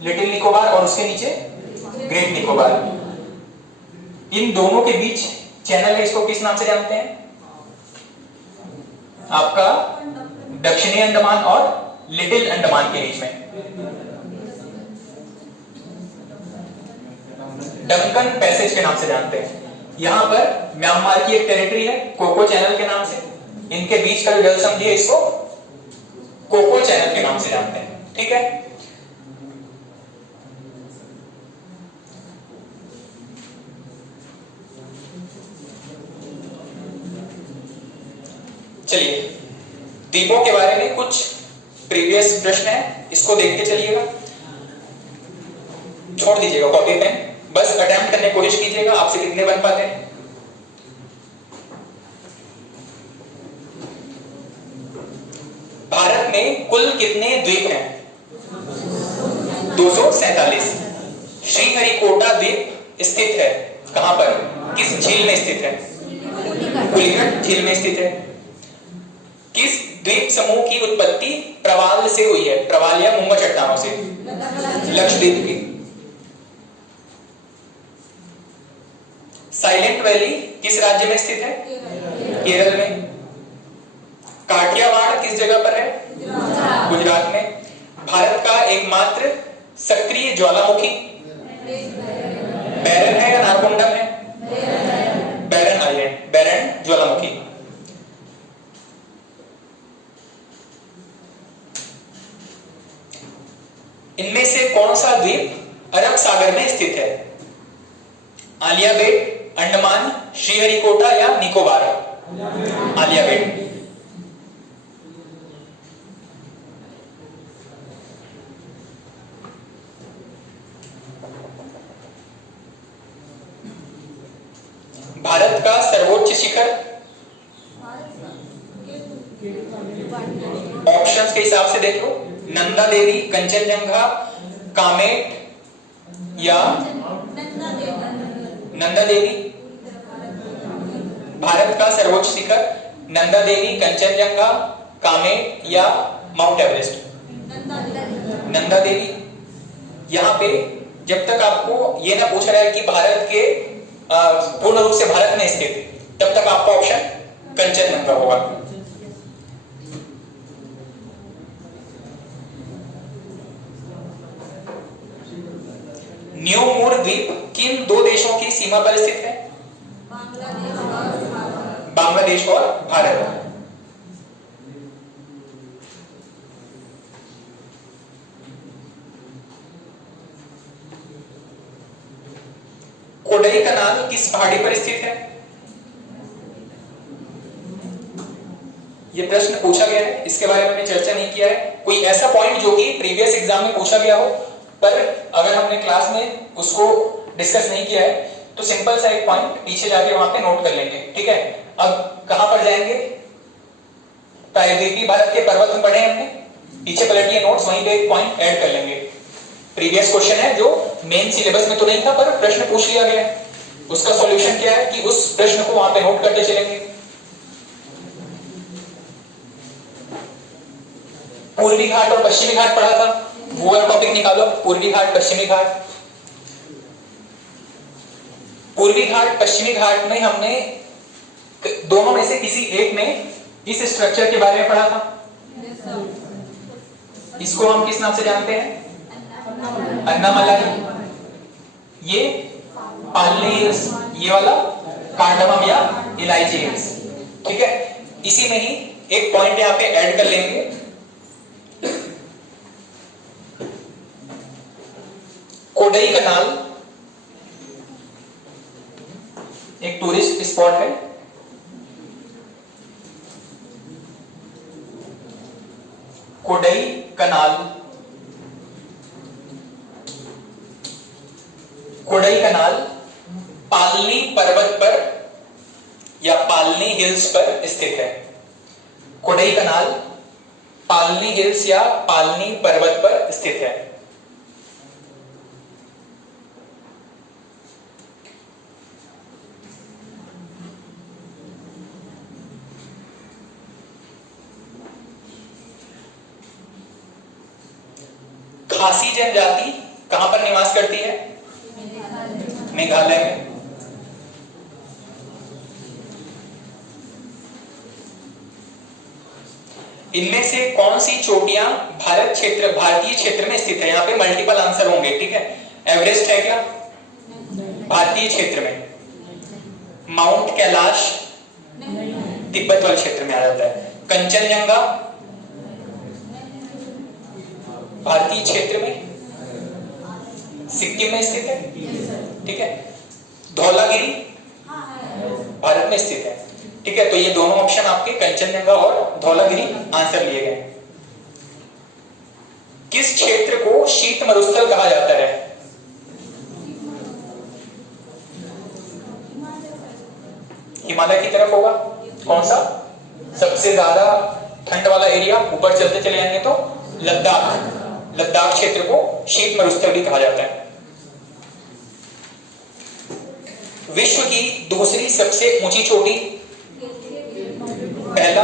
लिटिल निकोबार, और उसके नीचे ग्रेट निकोबार। इन दोनों के बीच चैनल है, इसको किस नाम से जानते हैं? आपका दक्षिणी अंडमान और लिटिल अंडमान के बीच में डंकन पैसेज के नाम से जानते हैं। यहां पर म्यांमार की एक टेरिटरी है कोको चैनल के नाम से। इनके बीच का जो जल संधि है इसको कोको चैनल के नाम से जानते हैं। ठीक है, चलिए द्वीपों के बारे में कुछ प्रीवियस प्रश्न है, इसको देखते चलिएगा। छोड़ दीजिएगा कॉपी पेन, बस अटेम्प्ट करने की कोशिश कीजिएगा, आपसे कितने बन पाते हैं। भारत में कुल कितने द्वीप हैं? 247। श्रीहरिकोटा द्वीप स्थित है कहां पर? किस झील में स्थित है? पुलिकट झील में स्थित है। किस द्वीप समूह की उत्पत्ति प्रवाल से हुई है? प्रवाल या मूंगा चट्टानों से? लक्षद्वीप की। साइलेंट वैली किस राज्य में स्थित है? केरल में। काठियावाड़ किस जगह पर है? गुजरात में। भारत का एकमात्र सक्रिय ज्वालामुखी बैरन है या नारकोंडम है? बैरन आइलैंड, बैरन ज्वालामुखी। इनमें से कौन सा द्वीप अरब सागर में स्थित है? आलिया बेट, अंडमान, श्रीहरिकोटा या निकोबार? आलिया बेट। भारत का सर्वोच्च शिखर? ऑप्शंस के हिसाब से देख लो। नंदा देवी, कंचनजंगा, कामेट या नंदा देवी? भारत का सर्वोच्च शिखर नंदा देवी, कंचनजंगा, कामेट या माउंट एवरेस्ट? नंदा देवी। यहाँ पे जब तक आपको ये ना पूछा जाए कि भारत के पूर्ण रूप से भारत में स्थित, तब तक आपका ऑप्शन कंचनजंगा होगा। न्यू मूर द्वीप किन दो देशों की सीमा पर स्थित है? बांग्लादेश और भारत। कोडई कनाल किस पहाड़ी पर स्थित है? यह प्रश्न पूछा गया है, इसके बारे में हमने चर्चा नहीं किया है। कोई ऐसा पॉइंट जो कि प्रीवियस एग्जाम में पूछा गया हो, पर अगर हमने क्लास में उसको डिस्कस नहीं किया है, तो सिंपल सा एक पॉइंट पीछे जाके वहां पे नोट कर लेंगे। ठीक है, अब कहां पर जाएंगे? प्रायद्वीपीय भारत के पर्वत में पढ़े हमने, पीछे पलटिए नोट्स, वहीं पे एक पॉइंट ऐड कर लेंगे। प्रीवियस क्वेश्चन है जो मेन सिलेबस में तो नहीं था, पर प्रश्न पूछ लिया गया है। उसका सॉल्यूशन क्या है कि उस प्रश्न को वहां पे नोट करते चलेंगे। पूर्वी घाट और पश्चिमी घाट पढ़ा था, वो वाला टॉपिक निकालो। पूर्वी घाट, पश्चिमी घाट। पूर्वी घाट, पश्चिमी घाट में हमने दोनों में से किसी एक में इस स्ट्रक्चर के बारे में पढ़ा था। इसको हम किस नाम से जानते हैं? अन्नामलाई। ये पालनी हिल्स, ये वाला कार्डमम या इलायची हिल्स। ठीक है, इसी में ही एक पॉइंट यहां पे ऐड कर लेंगे। कोडई कनाल एक टूरिस्ट स्पॉट है। कोडई कनाल, कोडई कनाल पालनी पर्वत पर या पालनी हिल्स पर स्थित है। कोडई कनाल पालनी हिल्स या पालनी पर्वत पर स्थित है। खासी जनजाति कहां पर निवास करती है? मेघालय में। इनमें से कौन सी चोटियां भारतीय क्षेत्र में स्थित है? यहाँ पे मल्टीपल आंसर होंगे। ठीक है, एवरेस्ट है क्या भारतीय क्षेत्र में? माउंट कैलाश तिब्बत वाले क्षेत्र में आ जाता है। कंचनजंगा भारतीय क्षेत्र में सिक्किम में स्थित है। ठीक है, धौलागिरी भारत में स्थित है। ठीक है, तो ये दोनों ऑप्शन आपके कंचनजंगा और धौलागिरी आंसर लिए गए। किस क्षेत्र को शीत मरुस्थल कहा जाता है? हिमालय की तरफ होगा। कौन सा सबसे ज्यादा ठंड वाला एरिया? ऊपर चलते चले जाएंगे तो लद्दाख। लद्दाख क्षेत्र को शीत मरुस्थल भी कहा जाता है। विश्व की दूसरी सबसे ऊंची चोटी? पहला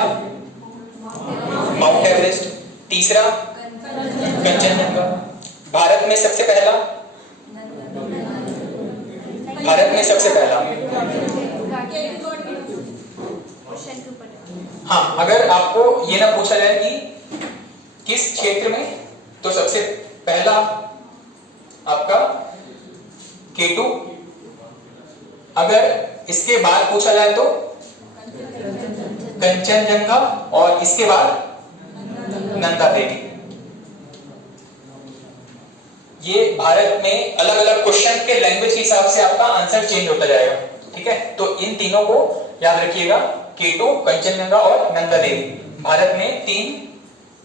माउंट एवरेस्ट, तीसरा कंचनजंगा। भारत में सबसे पहला? भारत में सबसे पहला। हाँ, अगर आपको ये ना पूछा जाए कि किस क्षेत्र में, तो सबसे पहला आपका K2। अगर इसके बाद पूछा जाए तो कंचनजंगा, और इसके बाद नंदा देवी। ये भारत में अलग अलग क्वेश्चन के लैंग्वेज के हिसाब से आपका आंसर चेंज होता जाएगा। ठीक है, तो इन तीनों को याद रखिएगा, K2, कंचनजंगा और नंदा देवी भारत में 3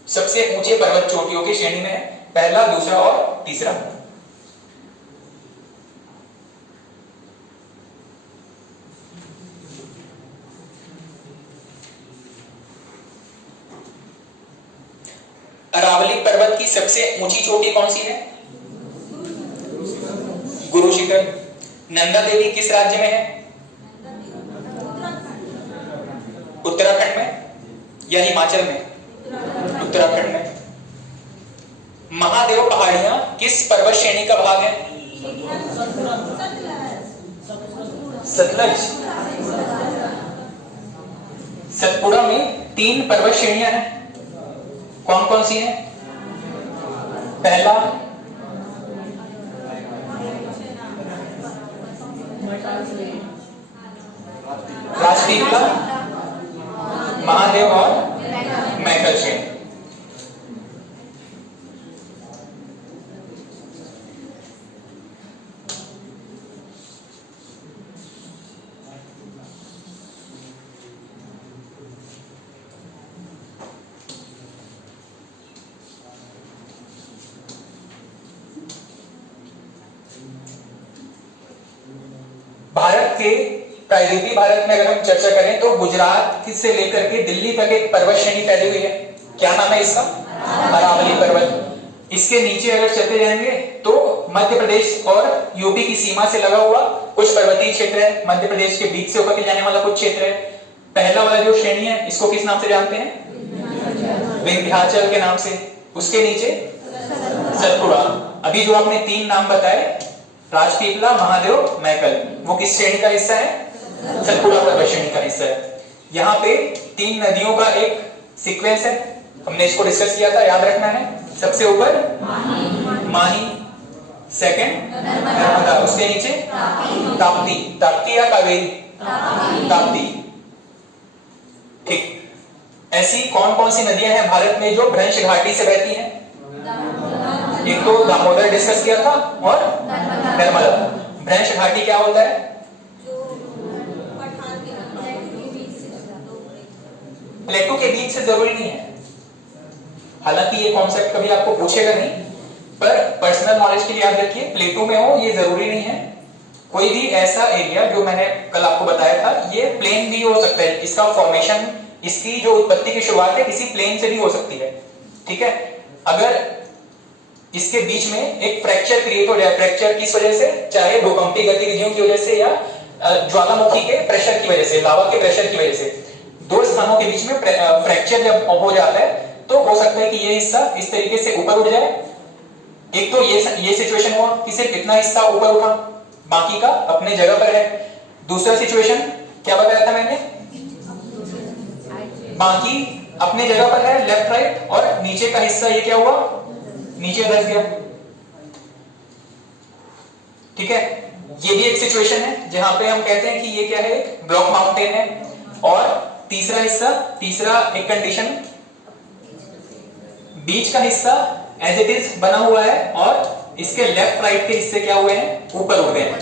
सबसे ऊंचे पर्वत चोटियों की श्रेणी में है। पहला, दूसरा और तीसरा। अरावली अरावली पर्वत की सबसे ऊंची चोटी कौन सी है? गुरु शिखर। नंदा देवी किस राज्य में है? उत्तराखंड में या हिमाचल में? उत्तराखंड में। महादेव पहाड़ियां किस पर्वत श्रेणी का भाग है? सतलज। सतपुड़ा में 3 पर्वत श्रेणियां हैं, कौन कौन सी हैं? पहला राजपीपला, महादेव और मैकल श्रेणी। भारत के प्रायद्वीपीय भारत में अगर हम चर्चा करें तो गुजरात से लेकर के दिल्ली तक एक पर्वत श्रेणी फैली हुई है, क्या नाम है इसका? अरावली पर्वत। इसके नीचे अगर चलते जाएंगे तो मध्य प्रदेश और यूपी की सीमा से लगा हुआ कुछ पर्वतीय क्षेत्र है, मध्य प्रदेश के बीच से होकर के जाने वाला कुछ क्षेत्र है। पहला वाला जो श्रेणी है इसको किस नाम से जानते हैं? विंध्याचल के नाम से। उसके नीचे सतपुड़ा। अभी जो आपने 3 नाम बताए, राजपीपला, महादेव, मैकल, वो किस श्रेणी का हिस्सा है? सतपुड़ा पर्वत श्रेणी का हिस्सा है। यहाँ पे 3 नदियों का एक सीक्वेंस है, हमने इसको डिस्कस किया था, याद रखना है। सबसे ऊपर माही, सेकंड नर्मदा, उसके नीचे ताप्ती। ताप्ती या कावेरी? ताप्ती। ठीक। ऐसी कौन कौन सी नदियां हैं भारत में जो भ्रंश घाटी से बहती हैं? एक तो दामोदर डिस्कस किया था और नर्मदा। भ्रंश घाटी क्या होता है? प्लेटो के बीच से जरूरी नहीं है, हालांकि ये कॉन्सेप्ट कभी आपको पूछेगा नहीं, पर पर्सनल नॉलेज के लिए याद रखिए, प्लेटो में हो ये जरूरी नहीं है। कोई भी ऐसा एरिया जो मैंने कल आपको बताया था, ये प्लेन भी हो सकता है, इसका फॉर्मेशन, इसकी जो उत्पत्ति की शुरुआत है किसी प्लेन से भी हो सकती है। ठीक है, अगर इसके बीच में एक फ्रैक्चर क्रिएट हो जाए, फ्रैक्चर किस वजह से? चाहे भूकंपीय गतिविधियों की वजह से या ज्वालामुखी के प्रेशर की वजह से, लावा के प्रेशर की वजह से, 2 स्थानों के बीच में फ्रैक्चर जब हो जाता है तो हो सकता है कि ये हिस्सा इस तरीके से ऊपर उठ जाए। एक तो ये सिचुएशन हुआ कि सिर्फ इतना हिस्सा ऊपर उठा, बाकी का अपने जगह पर है। दूसरा सिचुएशन क्या बताया था मैंने? बाकी अपने जगह पर है, लेफ्ट राइट, और नीचे का हिस्सा ये क्या हुआ? नीचे धस गया। ठीक है, ये भी एक सिचुएशन है जहां पे हम कहते हैं कि ये क्या है? ब्लॉक माउंटेन है। और तीसरा हिस्सा, तीसरा एक कंडीशन, बीच का हिस्सा एज इट इज बना हुआ है और इसके लेफ्ट राइट के हिस्से क्या हुए हैं? ऊपर उठ गए हैं।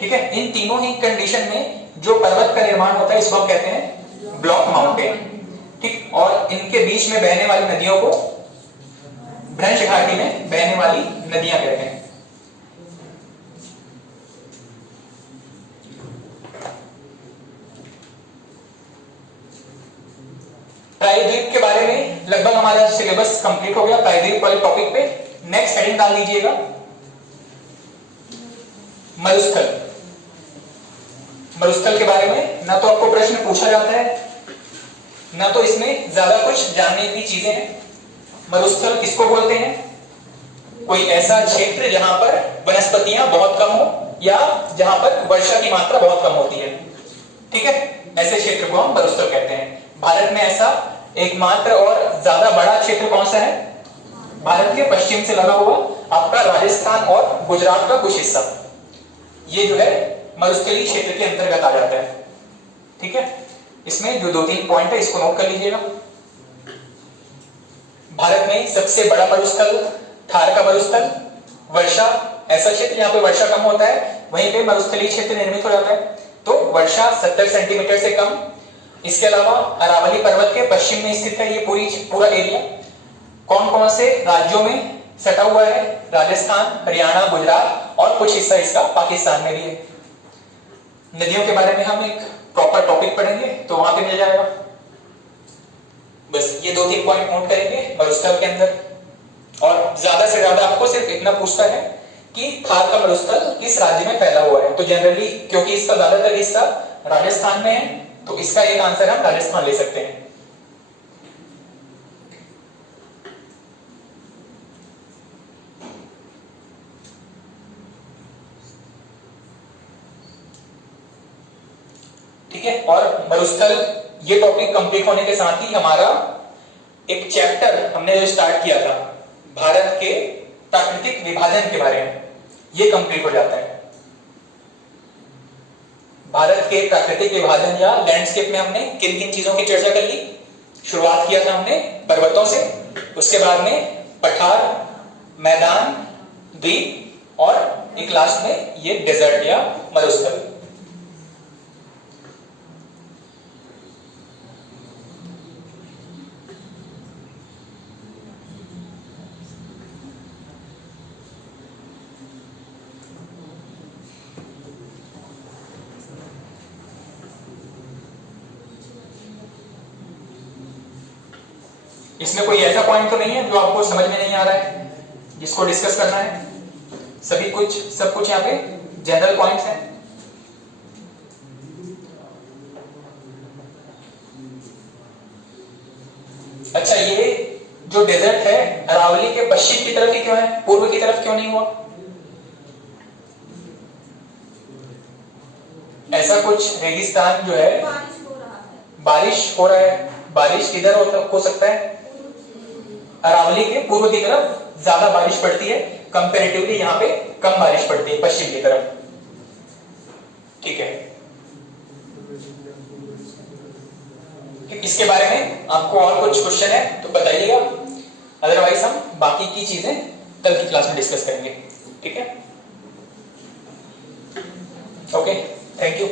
ठीक है, इन तीनों ही कंडीशन में जो पर्वत का निर्माण होता है इसको हम कहते हैं ब्लॉक माउंटेन। ठीक, और इनके बीच में बहने वाली नदियों को भ्रंश घाटी में बहने वाली नदियां कहते हैं। प्रायद्वीप के बारे में लगभग हमारा सिलेबस कंप्लीट हो गया प्रायद्वीप वाले टॉपिक पे। नेक्स्ट हेडिंग डाल दीजिएगा मरुस्थल। मरुस्थल के बारे में ना तो आपको प्रश्न पूछा जाता है, ना तो इसमें ज्यादा कुछ जानने की चीजें हैं। मरुस्थल किसको बोलते हैं? कोई ऐसा क्षेत्र जहां पर वनस्पतियां बहुत कम हो या जहां पर वर्षा की मात्रा बहुत कम होती है। ठीक है, ऐसे क्षेत्र को हम मरुस्थल कहते हैं। भारत में ऐसा एकमात्र और ज्यादा बड़ा क्षेत्र कौन सा है? भारत के पश्चिम से लगा हुआ आपका राजस्थान और गुजरात का कुछ हिस्सा, ये जो है मरुस्थलीय क्षेत्र के अंतर्गत आ जाता है। ठीक है, इसमें जो 2-3 पॉइंट है इसको नोट कर लीजिएगा। भारत में सबसे बड़ा मरुस्थल थार का मरुस्थल, वर्षा, ऐसा क्षेत्र जहां पे वर्षा कम होता है वहीं पे मरुस्थलीय क्षेत्र निर्मित हो जाता है। तो वर्षा 70 सेंटीमीटर से कम। इसके अलावा अरावली पर्वत के पश्चिम में स्थित है ये पूरा एरिया। कौन कौन से राज्यों में सटा हुआ है? राजस्थान, हरियाणा, गुजरात और कुछ हिस्सा इसका पाकिस्तान में भी है। नदियों के बारे में हम एक प्रॉपर टॉपिक पढ़ेंगे तो वहां पे मिल जाएगा। बस ये 2-3 पॉइंट नोट करेंगे मरुस्थल के अंदर। और ज्यादा से ज्यादा आपको सिर्फ इतना पूछता है कि थार का मरुस्थल किस राज्य में फैला हुआ है। तो जनरली क्योंकि इसका ज्यादातर हिस्सा राजस्थान में है, तो इसका एक आंसर हम राजस्थान ले सकते हैं। ठीक है, और मरुस्थल ये टॉपिक कंप्लीट होने के साथ ही हमारा एक चैप्टर हमने जो स्टार्ट किया था भारत के प्राकृतिक विभाजन के बारे में, ये कंप्लीट हो जाता है। भारत के प्राकृतिक विभाजन या लैंडस्केप में हमने किन किन चीजों की चर्चा कर ली। शुरुआत किया था हमने पर्वतों से, उसके बाद में पठार, मैदान, द्वीप और एक लास्ट में ये डेजर्ट या मरुस्थल। इसमें कोई ऐसा पॉइंट तो नहीं है जो आपको समझ में नहीं आ रहा है, जिसको डिस्कस करना है? सब कुछ यहाँ पे जनरल पॉइंट्स हैं। अच्छा, ये जो डेजर्ट है अरावली के पश्चिम की तरफ ही क्यों है, पूर्व की तरफ क्यों नहीं हुआ? ऐसा कुछ रेगिस्तान जो है, बारिश हो रहा है, बारिश किधर हो सकता है? अरावली के पूर्व की तरफ ज्यादा बारिश पड़ती है, कंपैरेटिवली यहाँ पे कम बारिश पड़ती है पश्चिम की तरफ। ठीक है, इसके बारे में आपको और कुछ क्वेश्चन है तो बताइएगा, अदरवाइज हम बाकी की चीजें कल की क्लास में डिस्कस करेंगे। ठीक है, ओके, थैंक यू।